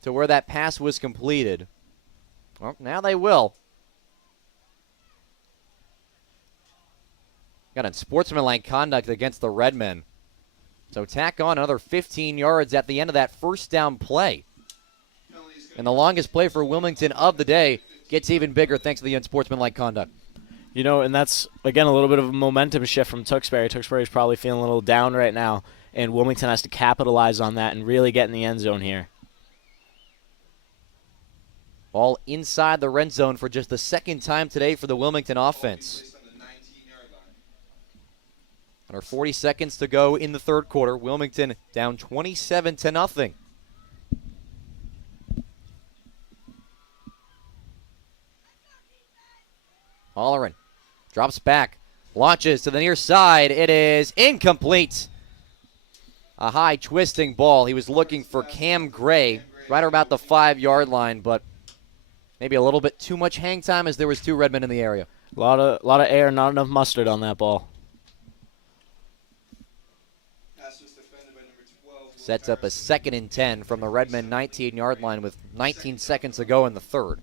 to where that pass was completed. Well, now they will. Got unsportsmanlike conduct against the Redmen. So tack on another 15 yards at the end of that first down play. And the longest play for Wilmington of the day gets even bigger thanks to the unsportsmanlike conduct. You know, and that's, again, a little bit of a momentum shift from Tewksbury. Tewksbury's probably feeling a little down right now, and Wilmington has to capitalize on that and really get in the end zone here. Ball inside the red zone for just the second time today for the Wilmington offense. Under 40 seconds to go in the third quarter. Wilmington down 27-0. Halloran drops back, launches to the near side. It is incomplete. A high twisting ball. He was looking for Cam Gray right about the 5-yard line, but maybe a little bit too much hang time as there was 2 Redmen in the area. A lot of air, not enough mustard on that ball. Sets up a 2nd and 10 from the Redmen 19-yard line with 19 seconds to go in the third.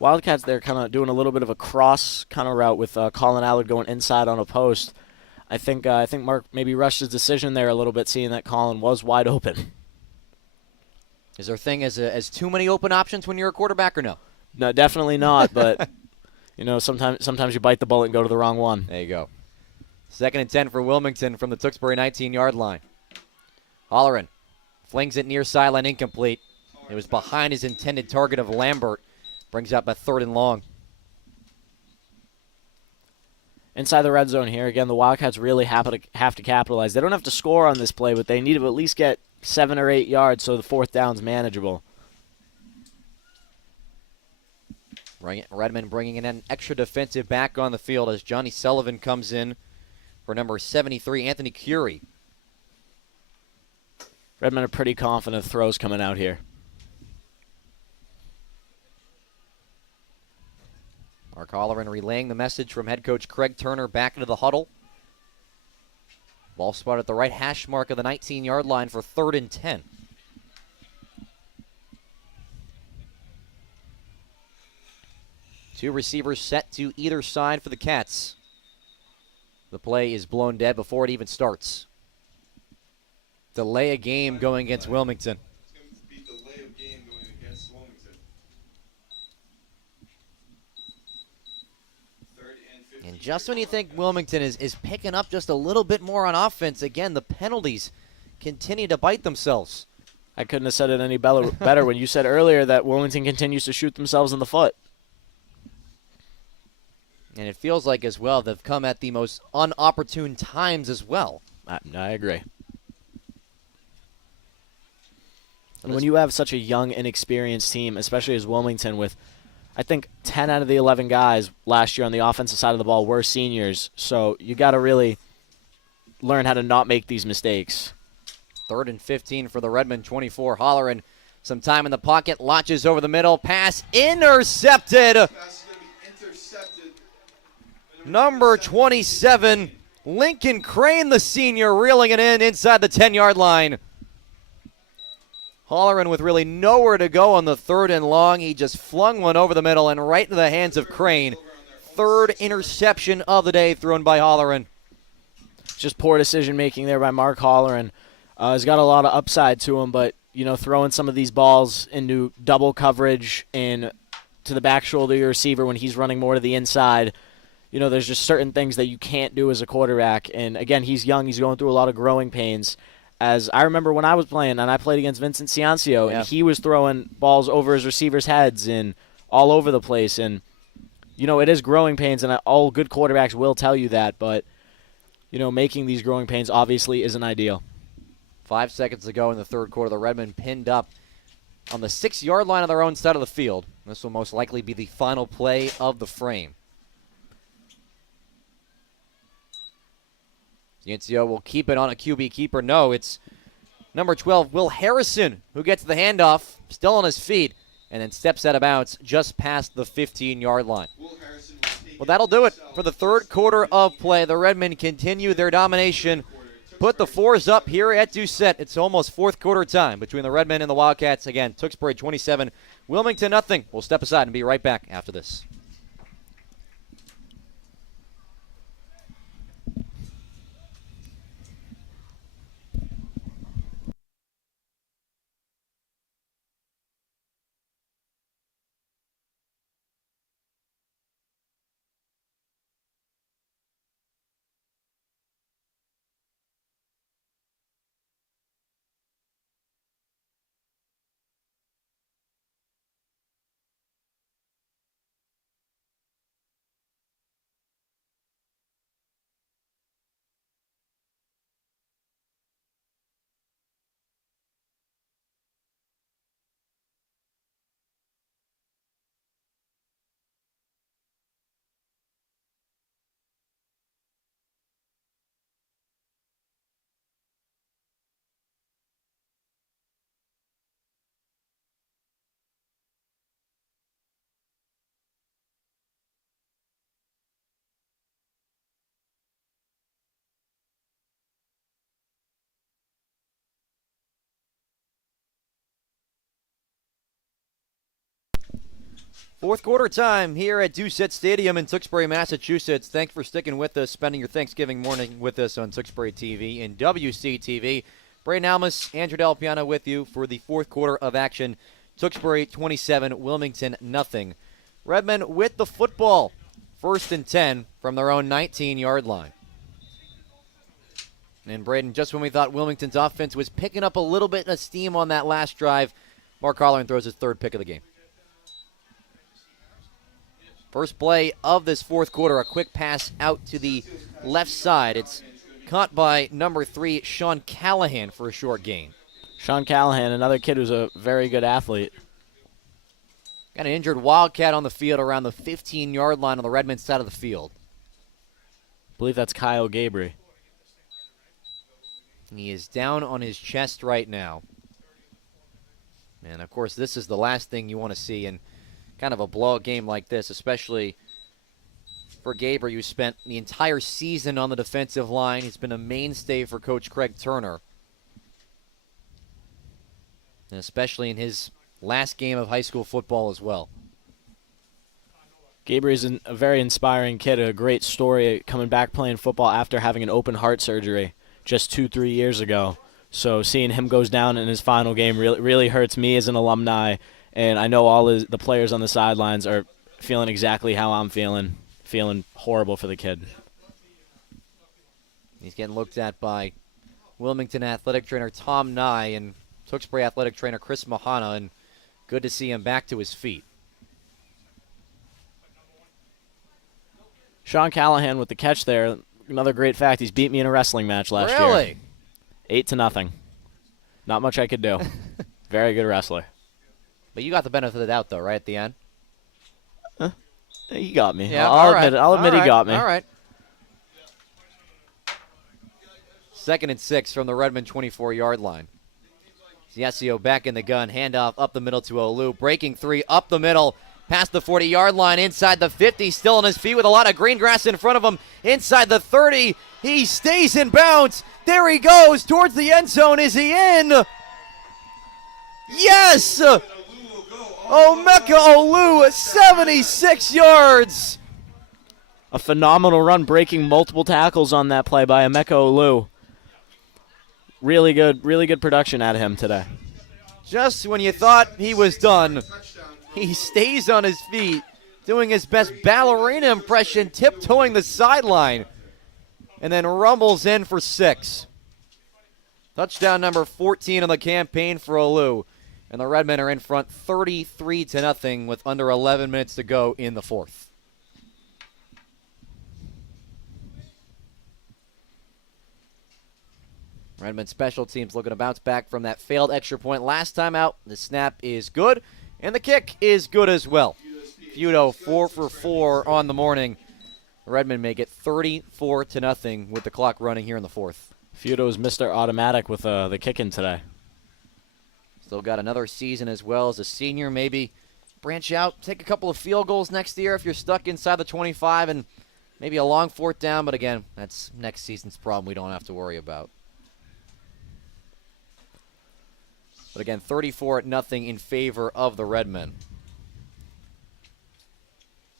Wildcats, they're kind of doing a little bit of a cross kind of route with Colin Allard going inside on a post. I think Mark maybe rushed his decision there a little bit, seeing that Colin was wide open. Is there a thing as too many open options when you're a quarterback or no? No, definitely not, but you know, sometimes you bite the bullet and go to the wrong one. There you go. 2nd and 10 for Wilmington from the Tewksbury 19-yard line. Halloran flings it near sideline, incomplete. It was behind his intended target of Lambert. Brings up a 3rd and long. Inside the red zone here, again, the Wildcats really have to capitalize. They don't have to score on this play, but they need to at least get 7 or 8 yards so the 4th down's manageable. Redmen bringing in an extra defensive back on the field as Johnny Sullivan comes in for number 73, Anthony Curie. Redmen are pretty confident throws coming out here. Mark Halloran relaying the message from head coach Craig Turner back into the huddle. Ball spot at the right hash mark of the 19-yard line for 3rd and 10. Two receivers set to either side for the Cats. The play is blown dead before it even starts. Delay a game going against Wilmington. It's going to be delay of game going against Wilmington. 3rd and 15. And just when you think Wilmington is picking up just a little bit more on offense, again, the penalties continue to bite themselves. I couldn't have said it any better when you said earlier that Wilmington continues to shoot themselves in the foot. And it feels like as well they've come at the most unopportune times as well. I agree. And when you have such a young, inexperienced team, especially as Wilmington with, I think, 10 out of the 11 guys last year on the offensive side of the ball were seniors. So you got to really learn how to not make these mistakes. 3rd and 15 for the Redmen 24. Halloran, some time in the pocket, launches over the middle, pass intercepted. Pass is going to be intercepted. Number 27, Lincoln Crane, the senior, reeling it in inside the 10-yard line. Holleran with really nowhere to go on the 3rd and long. He just flung one over the middle and right into the hands of Crane. 3rd interception of the day thrown by Holleran. Just poor decision-making there by Mark Holleran. He's got a lot of upside to him, but, throwing some of these balls into double coverage and to the back shoulder of your receiver when he's running more to the inside, there's just certain things that you can't do as a quarterback. And, again, he's young. He's going through a lot of growing pains. As I remember when I was playing, and I played against Vincent Ciancio, and he was throwing balls over his receivers' heads and all over the place. And, it is growing pains, and all good quarterbacks will tell you that. But, making these growing pains obviously isn't ideal. 5 seconds to go in the 3rd quarter. The Redmen pinned up on the 6-yard line on their own side of the field. This will most likely be the final play of the frame. Ciancio will keep it on a QB keeper. No, it's number 12, Will Harrison, who gets the handoff, still on his feet, and then steps out of bounds just past the 15-yard line. Well, that'll do it for the 3rd quarter of play. The Redmen continue their domination. Put the 4s up here at Doucette. It's almost 4th quarter time between the Redmen and the Wildcats. Again, Tewksbury 27, Wilmington nothing. We'll step aside and be right back after this. Fourth quarter time here at Doucette Stadium in Tewksbury, Massachusetts. Thanks for sticking with us, spending your Thanksgiving morning with us on Tewksbury TV and WCTV. Braden Almus, Andrew Del Piano with you for the fourth quarter of action. Tewksbury 27, Wilmington nothing. Redmen with the football. 1st and 10 from their own 19-yard line. And Braden, just when we thought Wilmington's offense was picking up a little bit of steam on that last drive, Mark Holleran throws his 3rd pick of the game. First play of this fourth quarter, a quick pass out to the left side. It's caught by number 3, Sean Callahan, for a short gain. Sean Callahan, another kid who's a very good athlete. Got an injured Wildcat on the field around the 15-yard line on the Redmen side of the field. I believe that's Kyle Gabry. He is down on his chest right now. And, of course, this is the last thing you want to see in kind of a blowout game like this, especially for Gabry, who spent the entire season on the defensive line. He's been a mainstay for Coach Craig Turner, and especially in his last game of high school football as well. Gabry is a very inspiring kid, a great story coming back playing football after having an open heart surgery just 2-3 years ago. So seeing him goes down in his final game really hurts me as an alumni. And I know all the players on the sidelines are feeling exactly how I'm feeling horrible for the kid. He's getting looked at by Wilmington athletic trainer Tom Nye and Tewksbury athletic trainer Chris Mahana, and good to see him back to his feet. Sean Callahan with the catch there. Another great fact, he's beat me in a wrestling match last year. Really? 8-0. Not much I could do. Very good wrestler. But you got the benefit of the doubt, though, right at the end? He got me. Yeah, I'll admit he got me. All right. 2nd and 6 from the Redmen 24-yard line. Ciancio back in the gun. Handoff up the middle to Olu. Breaking 3 up the middle. Past the 40-yard line, inside the 50. Still on his feet with a lot of green grass in front of him. Inside the 30. He stays in bounds. There he goes towards the end zone. Is he in? Yes! Olu will go all Omeka Olu, 76 yards. A phenomenal run, breaking multiple tackles on that play by Emeka Olu. Really good production out of him today. Just when you thought he was done, touchdown throw. he stays on his feet, doing his best ballerina impression, tiptoeing the sideline, and then rumbles in for 6. Touchdown number 14 on the campaign for Olu. And the Redmen are in front 33-0 with under 11 minutes to go in the fourth. Redmen special teams looking to bounce back from that failed extra point last time out. The snap is good, and the kick is good as well. Feudo 4 for 4 on the morning. Redmen make it 34-0 with the clock running here in the fourth. Feudo's Mr. Automatic with the kicking today. Still got another season as well as a senior. Maybe branch out, take a couple of field goals next year if you're stuck inside the 25, and maybe a long fourth down. But again, that's next season's problem we don't have to worry about. But again, 34-0 in favor of the Redmen.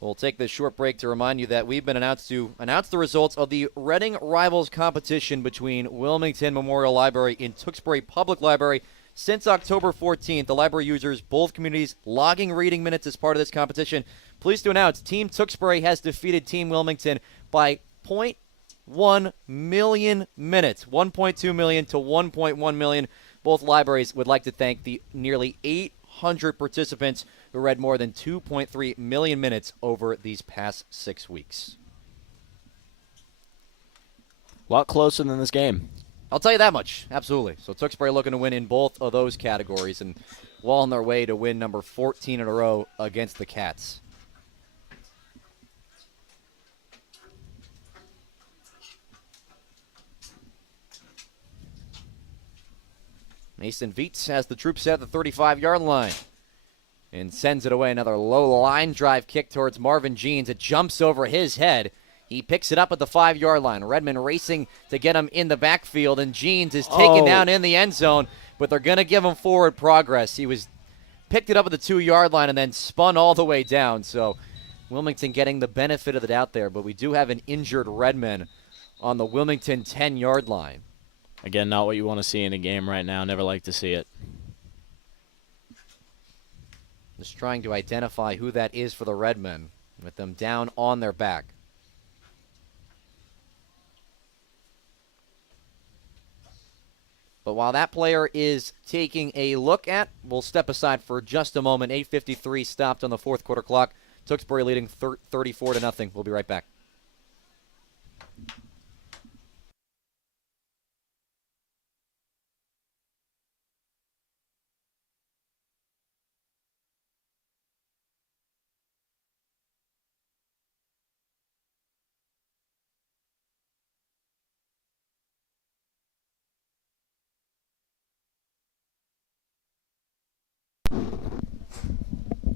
We'll take this short break to remind you that we've been announced to announce the results of the Reading Rivals competition between Wilmington Memorial Library and Tewksbury Public Library. Since October 14th, the library users, both communities, logging reading minutes as part of this competition. Pleased to announce Team Tewksbury has defeated Team Wilmington by 0.1 million minutes, 1.2 million to 1.1 million. Both libraries would like to thank the nearly 800 participants who read more than 2.3 million minutes over these past 6 weeks. A lot closer than this game. I'll tell you that much, absolutely. So Tewksbury looking to win in both of those categories and well on their way to win number 14 in a row against the Cats. Mason Viets has the troops at the 35-yard line and sends it away. Another low line drive kick towards Marvin Jeans. It jumps over his head. He picks it up at the 5-yard line. Redmen racing to get him in the backfield, and Jeans is taken down in the end zone, but they're going to give him forward progress. He picked it up at the 2-yard line and then spun all the way down. So Wilmington getting the benefit of the doubt there, but we do have an injured Redmen on the Wilmington 10-yard line. Again, not what you want to see in a game right now. Never like to see it. Just trying to identify who that is for the Redmen with them down on their back. But while that player is taking a look at, we'll step aside for just a moment. 8:53 stopped on the fourth quarter clock. Tewksbury leading 34-0. We'll be right back.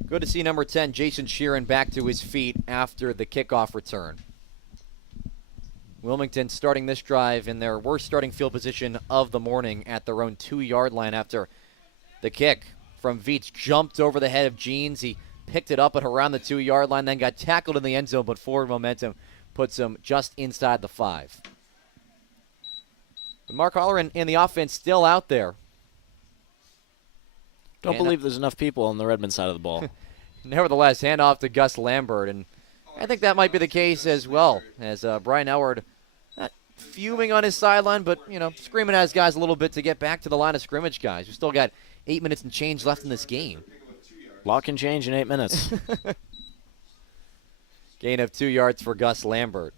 Good to see number 10, Jason Sheeran, back to his feet after the kickoff return. Wilmington starting this drive in their worst starting field position of the morning at their own 2-yard line after the kick from Viets jumped over the head of Jeans. He picked it up at around the 2-yard line, then got tackled in the end zone, but forward momentum puts him just inside the 5. But Mark Holleran and the offense still out there. Don't believe there's enough people on the Redmond side of the ball. Nevertheless, handoff to Gus Lambert, and I think that might be the case as well, as Brian Howard not fuming on his sideline, but, screaming at his guys a little bit to get back to the line of scrimmage, guys. We've still got 8 minutes and change left in this game. Lot can change in 8 minutes. Gain of 2 yards for Gus Lambert.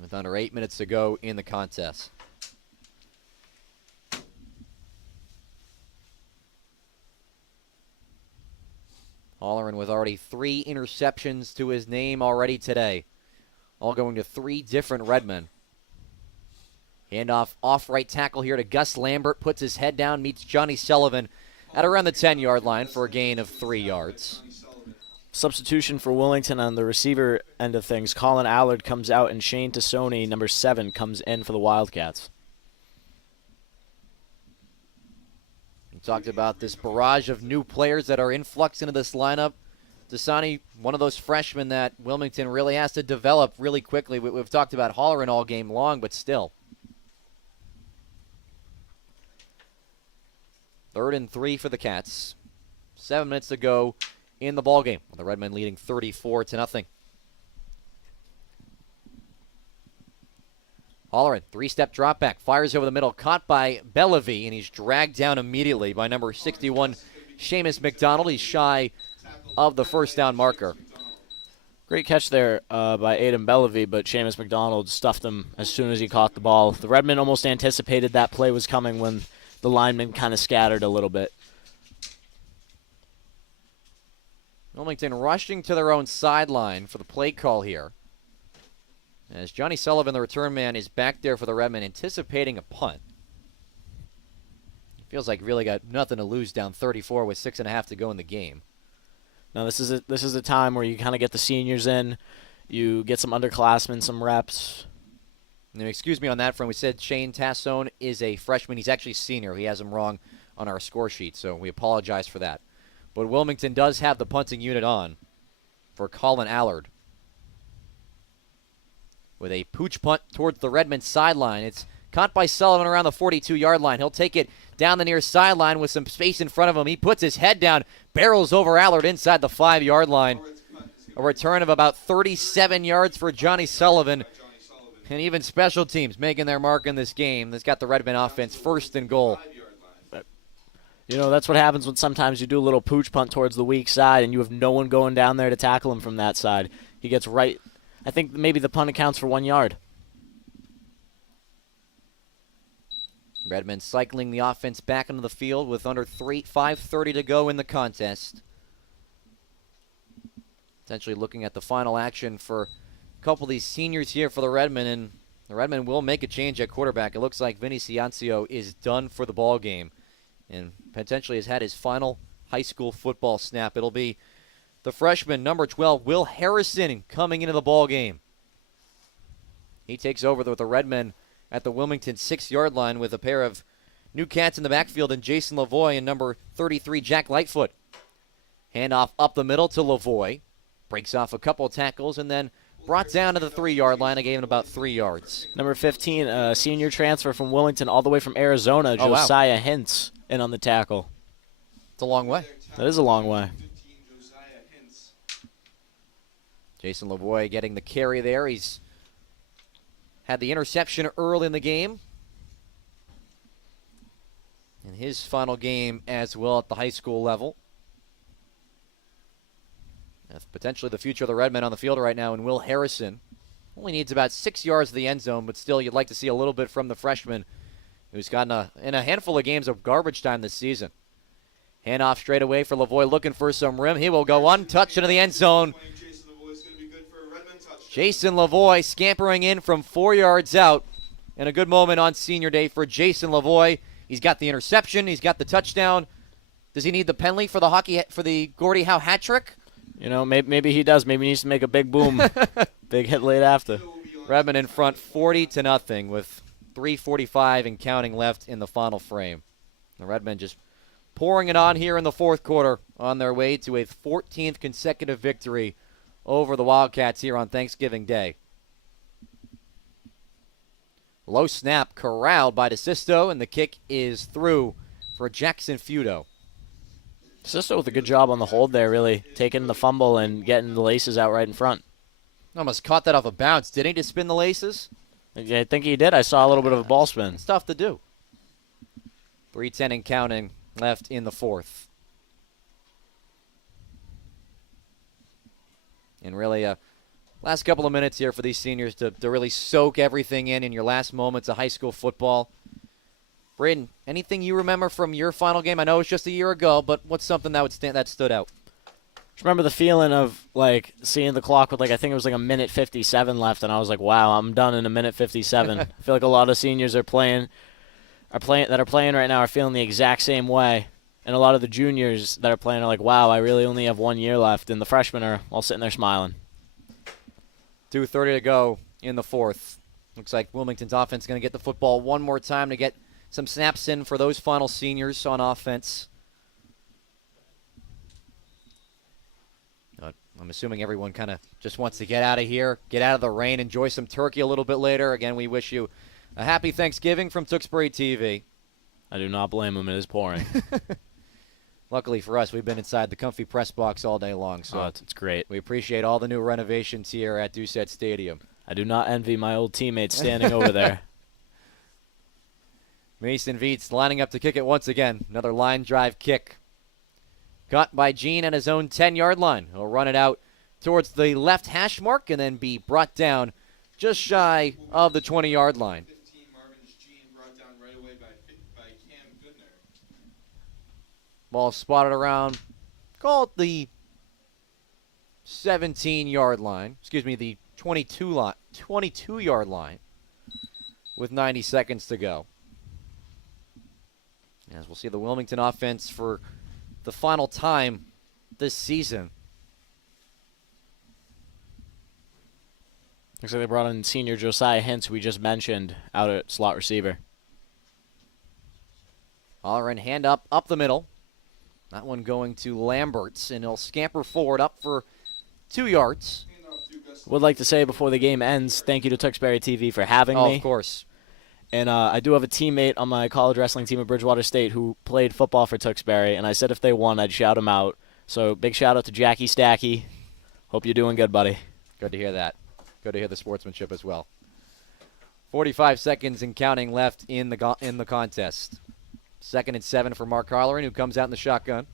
With under 8 minutes to go in the contest. Holleran with already 3 interceptions to his name already today. All going to 3 different Redmen. Handoff off right tackle here to Gus Lambert. Puts his head down, meets Johnny Sullivan at around the 10-yard line for a gain of 3 yards. Substitution for Wilmington on the receiver end of things. Colin Allard comes out, and Shane Tassoni, number 7, comes in for the Wildcats. talked about this barrage of new players that are influx into this lineup. Dasani, one of those freshmen that Wilmington really has to develop really quickly. We've talked about Holleran all game long, but still. 3rd and 3 for the Cats. 7 minutes to go in the ballgame. The Redmen leading 34-0. Holleran, 3-step drop back, fires over the middle, caught by Bellevue, and he's dragged down immediately by number 61, Seamus McDonald. He's shy of the first down marker. Great catch there by Aiden Bellevue, but Seamus McDonald stuffed him as soon as he caught the ball. The Redmen almost anticipated that play was coming when the linemen kind of scattered a little bit. Wilmington rushing to their own sideline for the play call here. As Johnny Sullivan, the return man, is back there for the Redmen, anticipating a punt. Feels like really got nothing to lose down 34 with 6.5 to go in the game. Now this is a time where you kind of get the seniors in, you get some underclassmen, some reps. Now, excuse me on that front. We said Shane Tassone is a freshman. He's actually a senior. He has him wrong on our score sheet, so we apologize for that. But Wilmington does have the punting unit on for Colin Allard. With a pooch punt towards the Redmen sideline. It's caught by Sullivan around the 42-yard line. He'll take it down the near sideline with some space in front of him. He puts his head down, barrels over Allard inside the 5-yard line. A return of about 37 yards for Johnny Sullivan. And even special teams making their mark in this game. That's got the Redmen offense 1st and goal. You know, that's what happens when sometimes you do a little pooch punt towards the weak side and you have no one going down there to tackle him from that side. He gets right. I think maybe the punt accounts for 1 yard. Redmen cycling the offense back into the field with under 5:30 to go in the contest. Essentially looking at the final action for a couple of these seniors here for the Redmen, and the Redmen will make a change at quarterback. It looks like Vinny Ciancio is done for the ball game and potentially has had his final high school football snap. It'll be the freshman, number 12, Will Harrison, coming into the ball game. He takes over with the Redmen at the Wilmington 6-yard line with a pair of new cats in the backfield and Jason Lavoie and number 33, Jack Lightfoot. Handoff up the middle to Lavoie. Breaks off a couple of tackles and then brought down to the 3-yard line. I gave him about 3 yards. Number 15, senior transfer from Wilmington all the way from Arizona, Josiah Hintz, in on the tackle. It's a long way. That is a long way. Jason Lavoie getting the carry there. He's had the interception early in the game. In his final game as well at the high school level. That's potentially the future of the Redmen on the field right now, and Will Harrison only needs about 6 yards of the end zone, but still you'd like to see a little bit from the freshman who's gotten in a handful of games of garbage time this season. Handoff straight away for Lavoie looking for some rim. He will go untouched into the end zone. Jason Lavoie scampering in from 4 yards out. And a good moment on senior day for Jason Lavoie. He's got the interception. He's got the touchdown. Does he need the penalty for the Gordie Howe hat trick? You know, maybe he does. Maybe he needs to make a big boom. Big hit late after. Redmen in front 40-0 with 3:45 and counting left in the final frame. The Redmen just pouring it on here in the fourth quarter on their way to a 14th consecutive victory over the Wildcats here on Thanksgiving Day. Low snap corralled by DeSisto, and the kick is through for Jackson Feudo. DeSisto with a good job on the hold there, really taking the fumble and getting the laces out right in front. Almost caught that off a bounce. Did he just spin the laces? I think he did. I saw a little bit of a ball spin. It's tough to do. 3:10 and counting left in the fourth. And really, last couple of minutes here for these seniors to really soak everything in your last moments of high school football. Braden, anything you remember from your final game? I know it's just a year ago, but what's something that stood out? Just remember the feeling of like seeing the clock with I think it was a minute 57 left, and I was like, wow, I'm done in a minute 57. I feel like a lot of seniors that are playing right now are feeling the exact same way. And a lot of the juniors that are playing are like, wow, I really only have 1 year left. And the freshmen are all sitting there smiling. 2:30 to go in the fourth. Looks like Wilmington's offense is going to get the football one more time to get some snaps in for those final seniors on offense. I'm assuming everyone kind of just wants to get out of here, get out of the rain, enjoy some turkey a little bit later. Again, we wish you a happy Thanksgiving from Tewksbury TV. I do not blame him. It is pouring. Luckily for us, we've been inside the comfy press box all day long, so it's great. we appreciate all the new renovations here at Doucette Stadium. I do not envy my old teammates standing over there. Mason Viets lining up to kick it once again. Another line drive kick. Caught by Gene at his own 10-yard line. He'll run it out towards the left hash mark and then be brought down just shy of the 20-yard line. 15, Marvin's Gene brought down right away by Cam Goodner. Ball spotted around, call it the 17-yard line. Excuse me, the 22-yard line with 90 seconds to go. As we'll see the Wilmington offense for the final time this season. Looks like they brought in senior Josiah Hintz, who we just mentioned, out at slot receiver. Holleran hand up the middle. That one going to Lamberts, and he'll scamper forward up for 2 yards. Would like to say before the game ends, thank you to Tewksbury TV for having me. Of course. And I do have a teammate on my college wrestling team at Bridgewater State who played football for Tewksbury, and I said if they won, I'd shout him out. So big shout out to Jackie Stacky. Hope you're doing good, buddy. Good to hear that. Good to hear the sportsmanship as well. 45 seconds and counting left in the contest. 2nd and 7 for Mark Holleran, who comes out in the shotgun.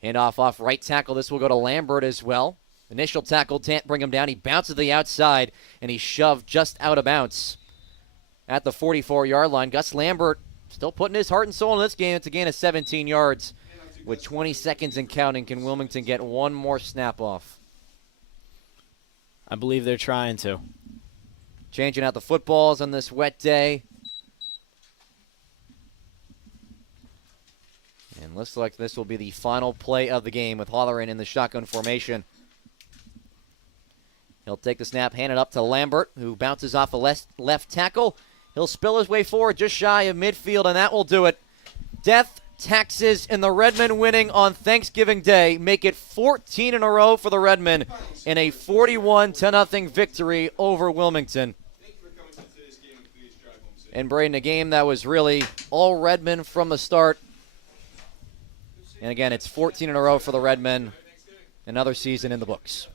Handoff off right tackle. This will go to Lambert as well. Initial tackle, can't bring him down. He bounces to the outside, and he's shoved just out of bounds at the 44-yard line. Gus Lambert still putting his heart and soul in this game. It's a gain of 17 yards. With 20 seconds and counting, can Wilmington get one more snap off? I believe they're trying to. Changing out the footballs on this wet day. And looks like this will be the final play of the game with Holleran in the shotgun formation. He'll take the snap, hand it up to Lambert, who bounces off a left tackle. He'll spill his way forward just shy of midfield, and that will do it. Death, taxes, and the Redmen winning on Thanksgiving Day make it 14 in a row for the Redmen in a 41-0 victory over Wilmington. Thank you for coming to today's game and please drive home safe. And Braden, a game that was really all Redmen from the start. And again, it's 14 in a row for the Redmen. Another season in the books.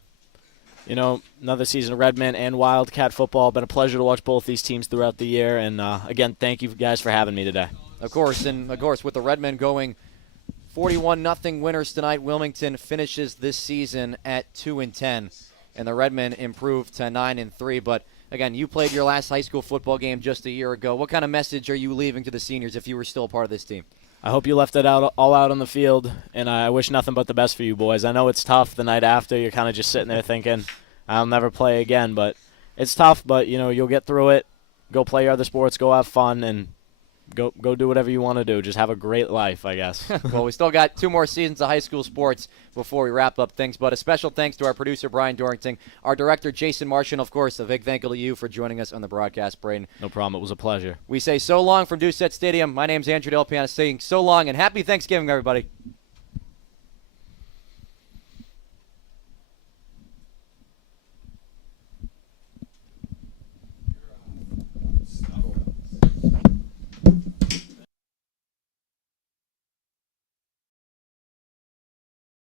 You know, another season of Redmen and Wildcat football. Been a pleasure to watch both these teams throughout the year. And, again, thank you guys for having me today. Of course, with the Redmen going 41-0 winners tonight, Wilmington finishes this season at 2-10. And the Redmen improved to 9-3. But, again, you played your last high school football game just a year ago. What kind of message are you leaving to the seniors if you were still a part of this team? I hope you left it all out on the field, and I wish nothing but the best for you boys. I know it's tough the night after. You're kind of just sitting there thinking, I'll never play again. But it's tough, but, you know, you'll get through it. Go play your other sports, go have fun, and go do whatever you want to do. Just have a great life, I guess. Well, we still got 2 more seasons of high school sports before we wrap up things. But a special thanks to our producer, Brian Dorrington, our director, Jason Martian. Of course, a big thank you to you for joining us on the broadcast, Braden. No problem. It was a pleasure. We say so long from Doucette Stadium. My name's Andrew Del Piano saying so long and happy Thanksgiving, everybody.